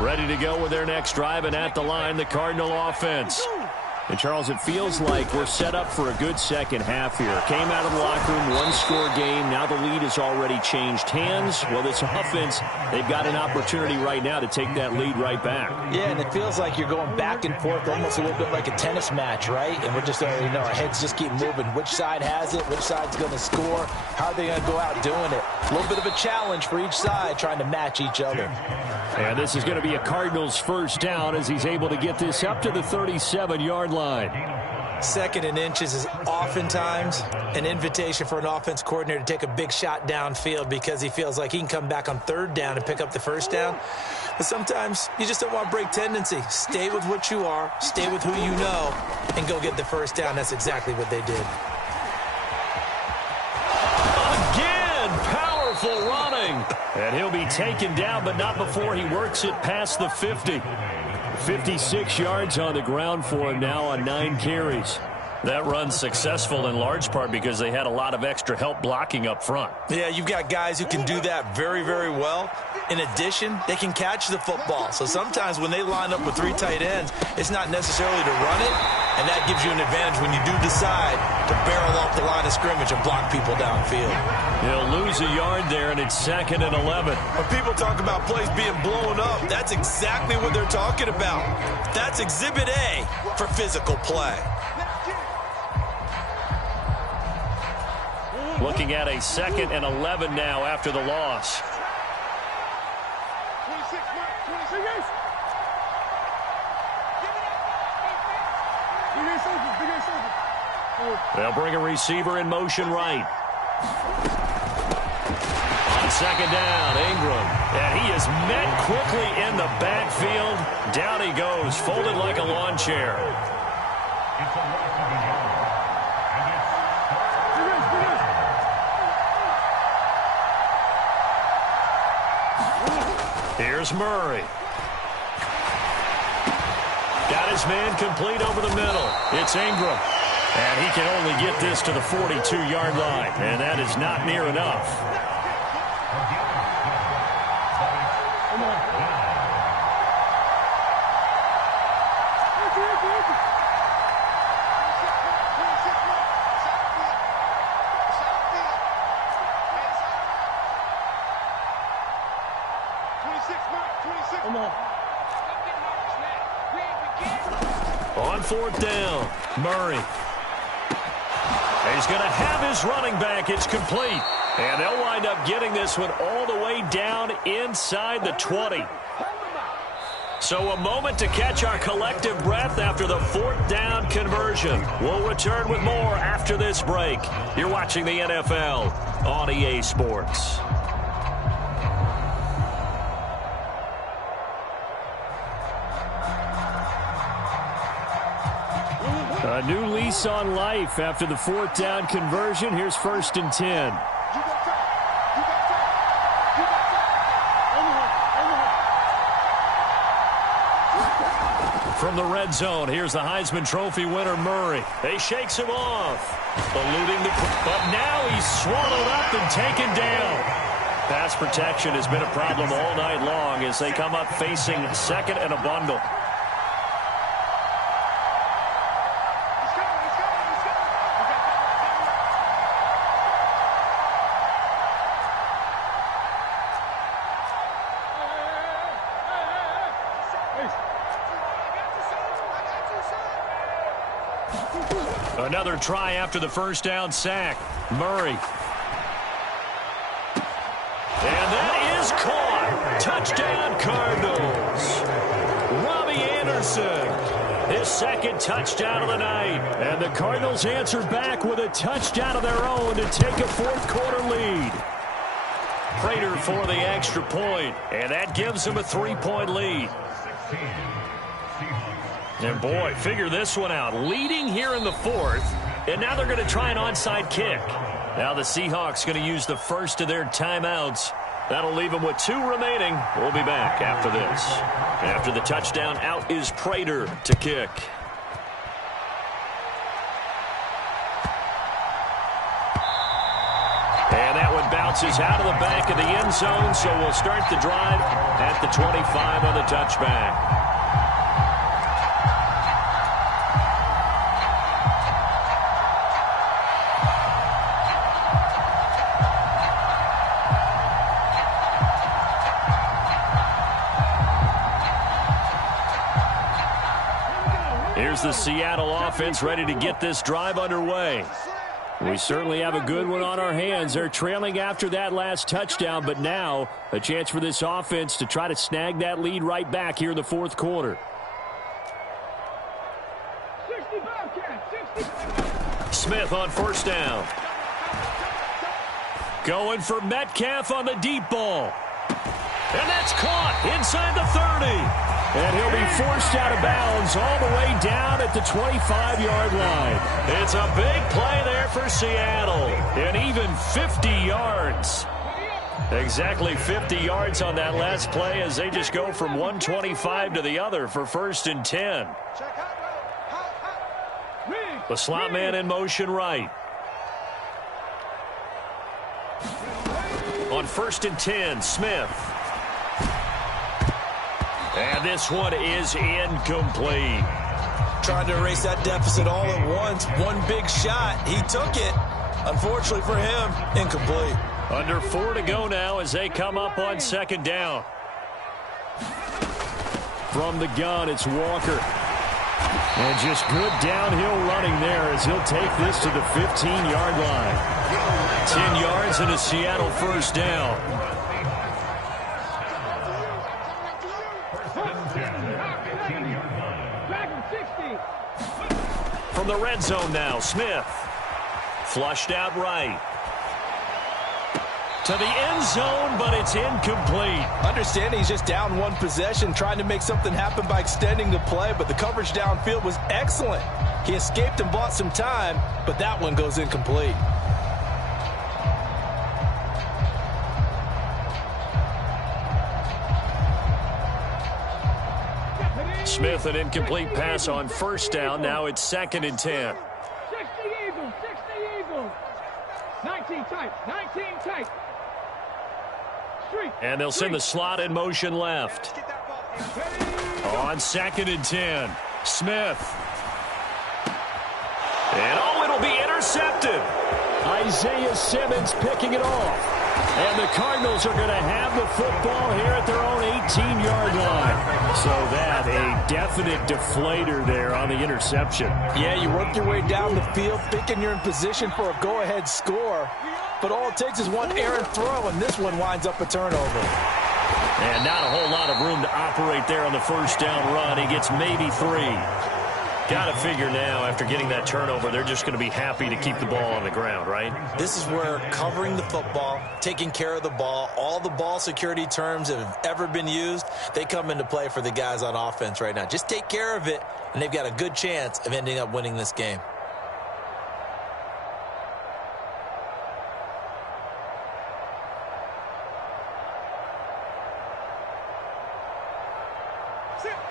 Ready to go with their next drive, and at the line, the Cardinal offense. And, Charles, it feels like we're set up for a good second half here. Came out of the locker room, one-score game. Now the lead has already changed hands. Well, this offense, they've got an opportunity right now to take that lead right back. Yeah, and it feels like you're going back and forth, almost a little bit like a tennis match, right? And we're just, our heads just keep moving. Which side has it? Which side's going to score? How are they going to go out doing it? A little bit of a challenge for each side, trying to match each other. And this is going to be a Cardinals first down as he's able to get this up to the 37-yard line. Second and inches is oftentimes an invitation for an offense coordinator to take a big shot downfield because he feels like he can come back on third down and pick up the first down. But sometimes you just don't want to break tendency. Stay with what you are, stay with who you know, and go get the first down. That's exactly what they did. Again, powerful running. And he'll be taken down, but not before he works it past the 50. 56 yards on the ground for him now on 9 carries. That run's successful in large part because they had a lot of extra help blocking up front. Yeah, you've got guys who can do that very, very well. In addition, they can catch the football. So sometimes when they line up with 3 tight ends, it's not necessarily to run it, and that gives you an advantage when you do decide to barrel off the line of scrimmage and block people downfield. He'll lose a yard there, and it's 2nd and 11. When people talk about plays being blown up, that's exactly what they're talking about. That's Exhibit A for physical play. Looking at a 2nd and 11 now after the loss. They'll bring a receiver in motion right. On 2nd down, Ingram. And he is met quickly in the backfield. Down he goes, folded like a lawn chair. Here's Murray. Got his man complete over the middle. It's Ingram. And he can only get this to the 42-yard line. And that is not near enough. On 4th down, Murray. He's going to have his running back. It's complete. And they'll wind up getting this one all the way down inside the 20. So a moment to catch our collective breath after the 4th down conversion. We'll return with more after this break. You're watching the NFL on EA Sports. A new lease on life after the 4th down conversion. Here's 1st and 10. From the red zone, here's the Heisman Trophy winner, Murray. He shakes him off, eluding but now he's swallowed up and taken down. Pass protection has been a problem all night long as they come up facing 2nd and a bundle. Another try after the 1st down sack. Murray. And that is caught. Touchdown, Cardinals. Robbie Anderson his second touchdown of the night. And the Cardinals answer back with a touchdown of their own to take a fourth-quarter lead. Prater for the extra point, and that gives him a 3-point lead. And boy, figure this one out. Leading here in the fourth, and now they're going to try an onside kick. Now the Seahawks going to use the first of their timeouts. That'll leave them with 2 remaining. We'll be back after this. After the touchdown, out is Prater to kick. And that one bounces out of the back of the end zone, so we'll start the drive at the 25 on the touchback. Here's the Seattle offense ready to get this drive underway. We certainly have a good one on our hands. They're trailing after that last touchdown, but now a chance for this offense to try to snag that lead right back here in the fourth quarter. 65. Smith on first down. Going for Metcalf on the deep ball. And that's caught inside the 30. And he'll be forced out of bounds all the way down at the 25-yard line. It's a big play there for Seattle. And even 50 yards. Exactly 50 yards on that last play as they just go from 125 to the other for 1st and 10. The slot man in motion right. On 1st and 10, Smith. And this one is incomplete. Trying to erase that deficit all at once. One big shot. He took it. Unfortunately for him, incomplete. Under 4 to go now as they come up on 2nd down. From the gun, it's Walker. And just good downhill running there as he'll take this to the 15-yard line. 10 yards and a Seattle first down. From the red zone now, Smith. Flushed out right. To the end zone, but it's incomplete. Understanding he's just down one possession, trying to make something happen by extending the play, but the coverage downfield was excellent. He escaped and bought some time, but that one goes incomplete. Smith, an incomplete pass on first down. Now it's 2nd and 10. 60 Eagles, 60 Eagles. 19 tight, 19 tight. Street. And they'll send the slot in motion left. On 2nd and 10, Smith. And it'll be intercepted. Isaiah Simmons picking it off. And the Cardinals are going to have the football here at their own 18-yard line. So that, a definite deflator there on the interception. Yeah, you work your way down the field, thinking you're in position for a go-ahead score. But all it takes is one errant throw, and this one winds up a turnover. And not a whole lot of room to operate there on the first down run. He gets maybe 3. Got to figure now, after getting that turnover, they're just going to be happy to keep the ball on the ground, right? This is where covering the football, taking care of the ball, all the ball security terms that have ever been used, they come into play for the guys on offense right now. Just take care of it, and they've got a good chance of ending up winning this game.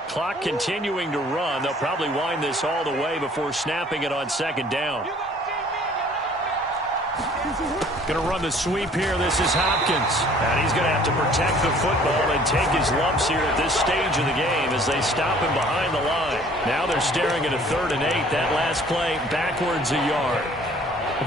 Clock continuing to run. They'll probably wind this all the way before snapping it on 2nd down. Going to run the sweep here. This is Hopkins. And he's going to have to protect the football and take his lumps here at this stage of the game as they stop him behind the line. Now they're staring at a 3rd and 8. That last play backwards a yard.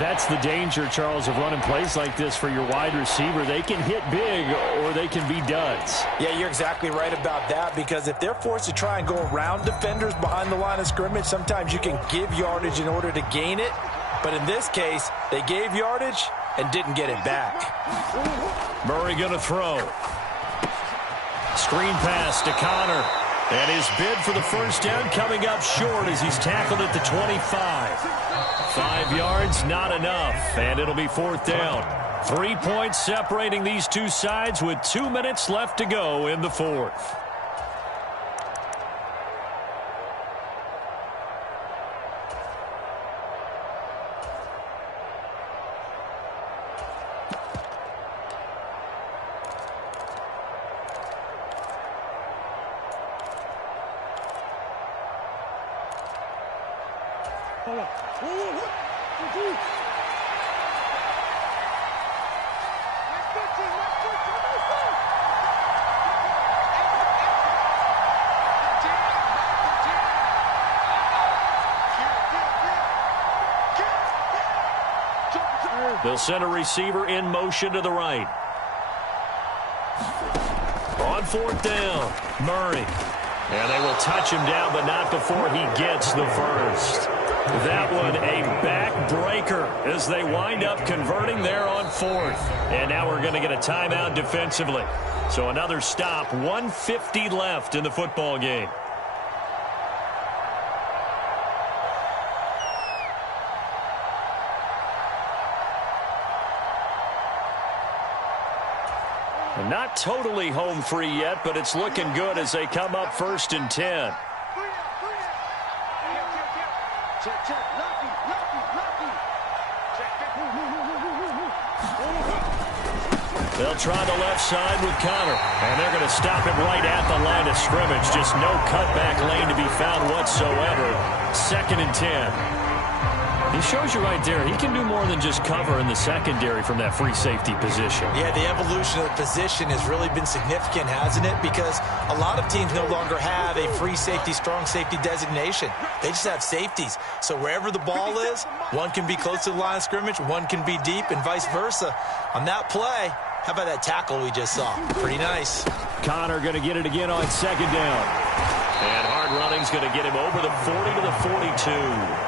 That's the danger, Charles, of running plays like this for your wide receiver. They can hit big or they can be duds. Yeah, you're exactly right about that, because if they're forced to try and go around defenders behind the line of scrimmage, sometimes you can give yardage in order to gain it. But in this case, they gave yardage and didn't get it back. Murray going to throw. Screen pass to Connor. And his bid for the first down coming up short as he's tackled at the 25. 5 yards, not enough, and it'll be 4th down. 3 points separating these two sides with 2 minutes left to go in the 4th. They'll send a receiver in motion to the right. On 4th down, Murray. And they will touch him down, but not before he gets the first. That one a backbreaker as they wind up converting there on 4th. And now we're going to get a timeout defensively. So another stop, 1:50 left in the football game. Not totally home free yet, but it's looking good as they come up 1st and 10. They'll try the left side with Connor, and they're going to stop him right at the line of scrimmage. Just no cutback lane to be found whatsoever. 2nd and 10. He shows you right there, he can do more than just cover in the secondary from that free safety position. Yeah, the evolution of the position has really been significant, hasn't it? Because a lot of teams no longer have a free safety, strong safety designation. They just have safeties. So wherever the ball is, one can be close to the line of scrimmage, one can be deep, and vice versa. On that play, how about that tackle we just saw? Pretty nice. Connor going to get it again on 2nd down. And hard running's going to get him over the 40 to the 42.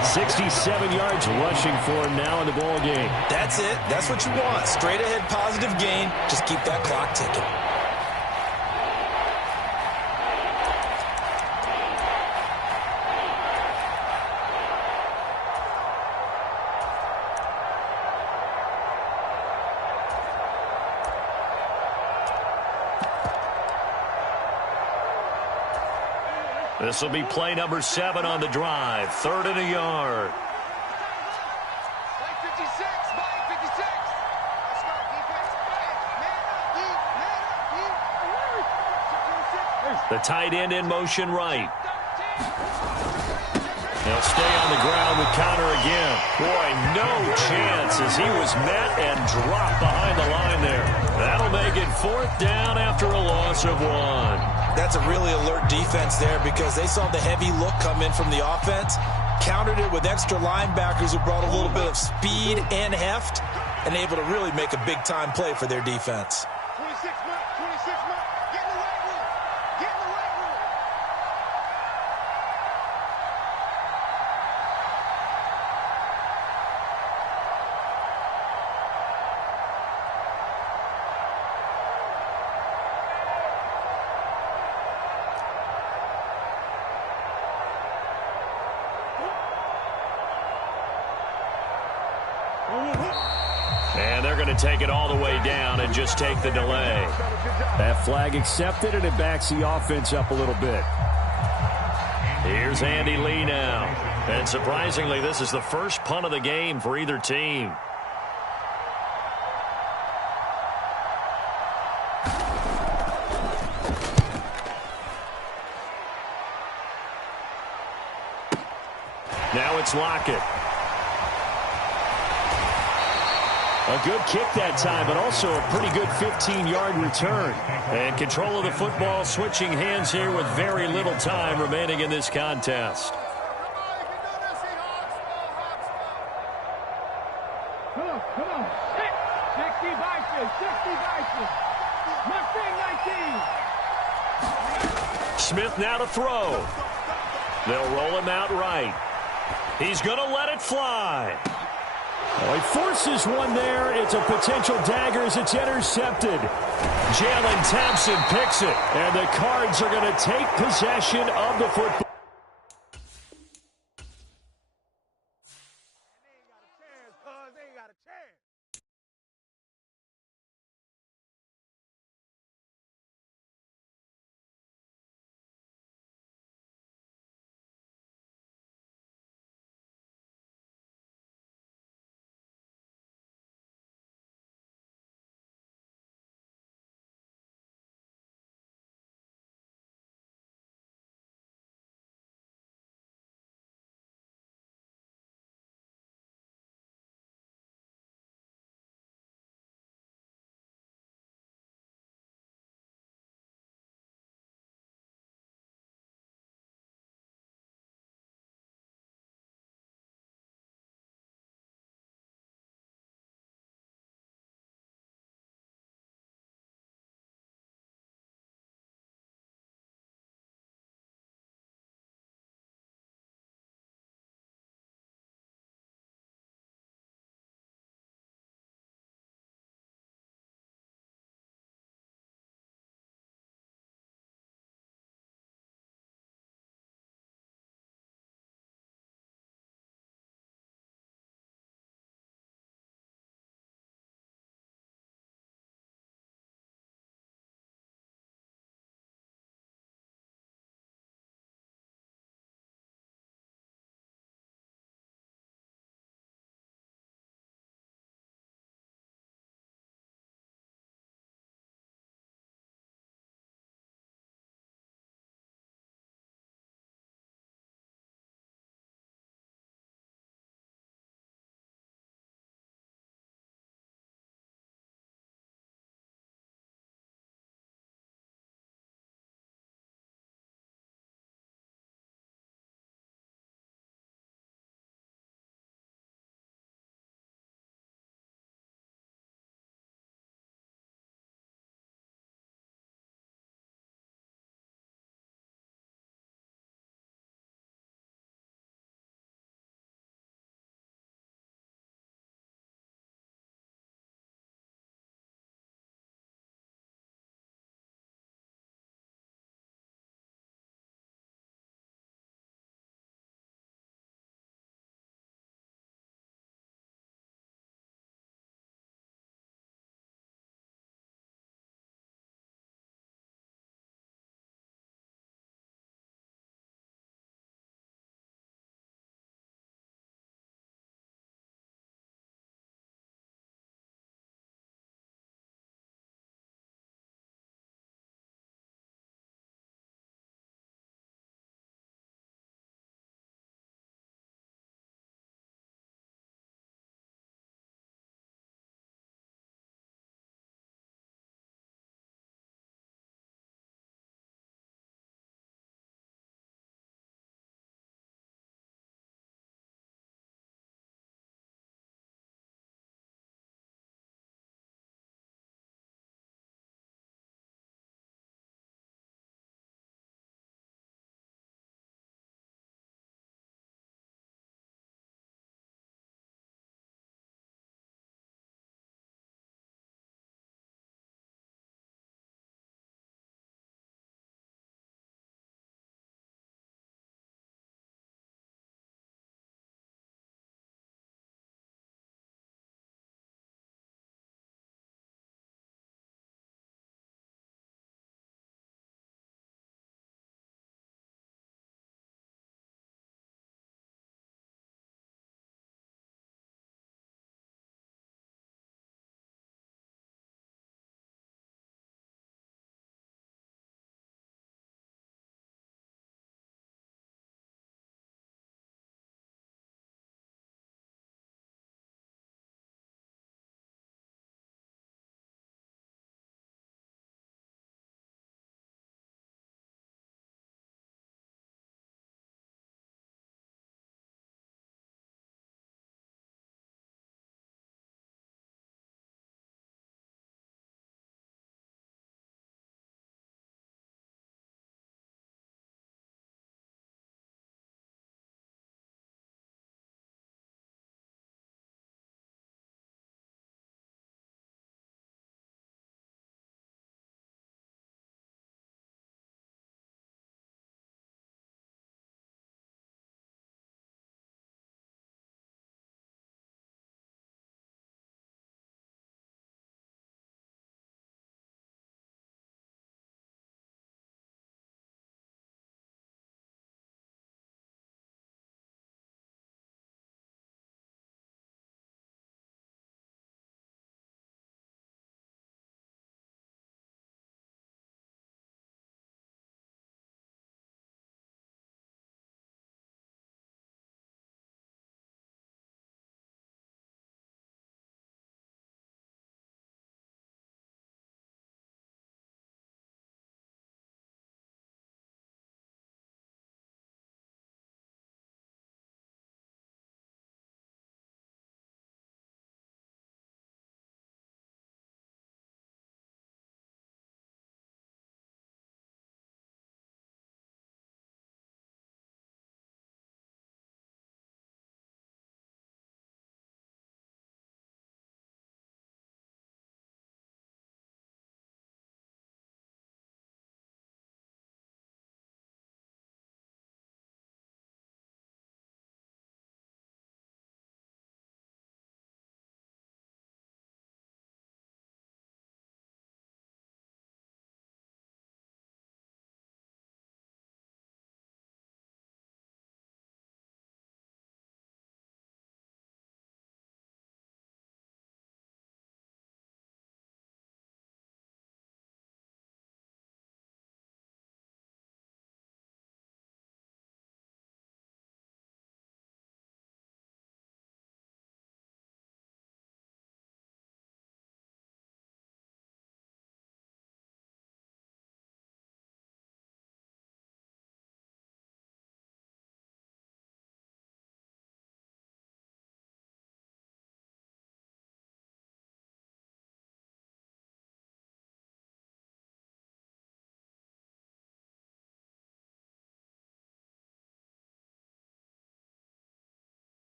67 yards rushing for him now in the ball game. That's it. That's what you want. Straight ahead positive gain. Just keep that clock ticking. This will be play number 7 on the drive. 3rd and a yard. The tight end in motion right. They'll stay on the ground with Connor again. Boy, no chance as he was met and dropped behind the line there. That'll make it 4th down after a loss of 1. That's a really alert defense there because they saw the heavy look come in from the offense, countered it with extra linebackers who brought a little bit of speed and heft, and able to really make a big-time play for their defense. 26 months, get in the right room, get in the right room. And they're going to take it all the way down and just take the delay. That flag accepted, and it backs the offense up a little bit. Here's Andy Lee now. And surprisingly, this is the first punt of the game for either team. Now it's Lockett. A good kick that time, but also a pretty good 15-yard return. And control of the football switching hands here with very little time remaining in this contest. Come on. 60 Vikings, 60 Vikings. Mustang 19. Smith now to throw. They'll roll him out right. He's going to let it fly. Oh, he forces one there. It's a potential dagger as it's intercepted. Jalen Thompson picks it, and the Cards are going to take possession of the football.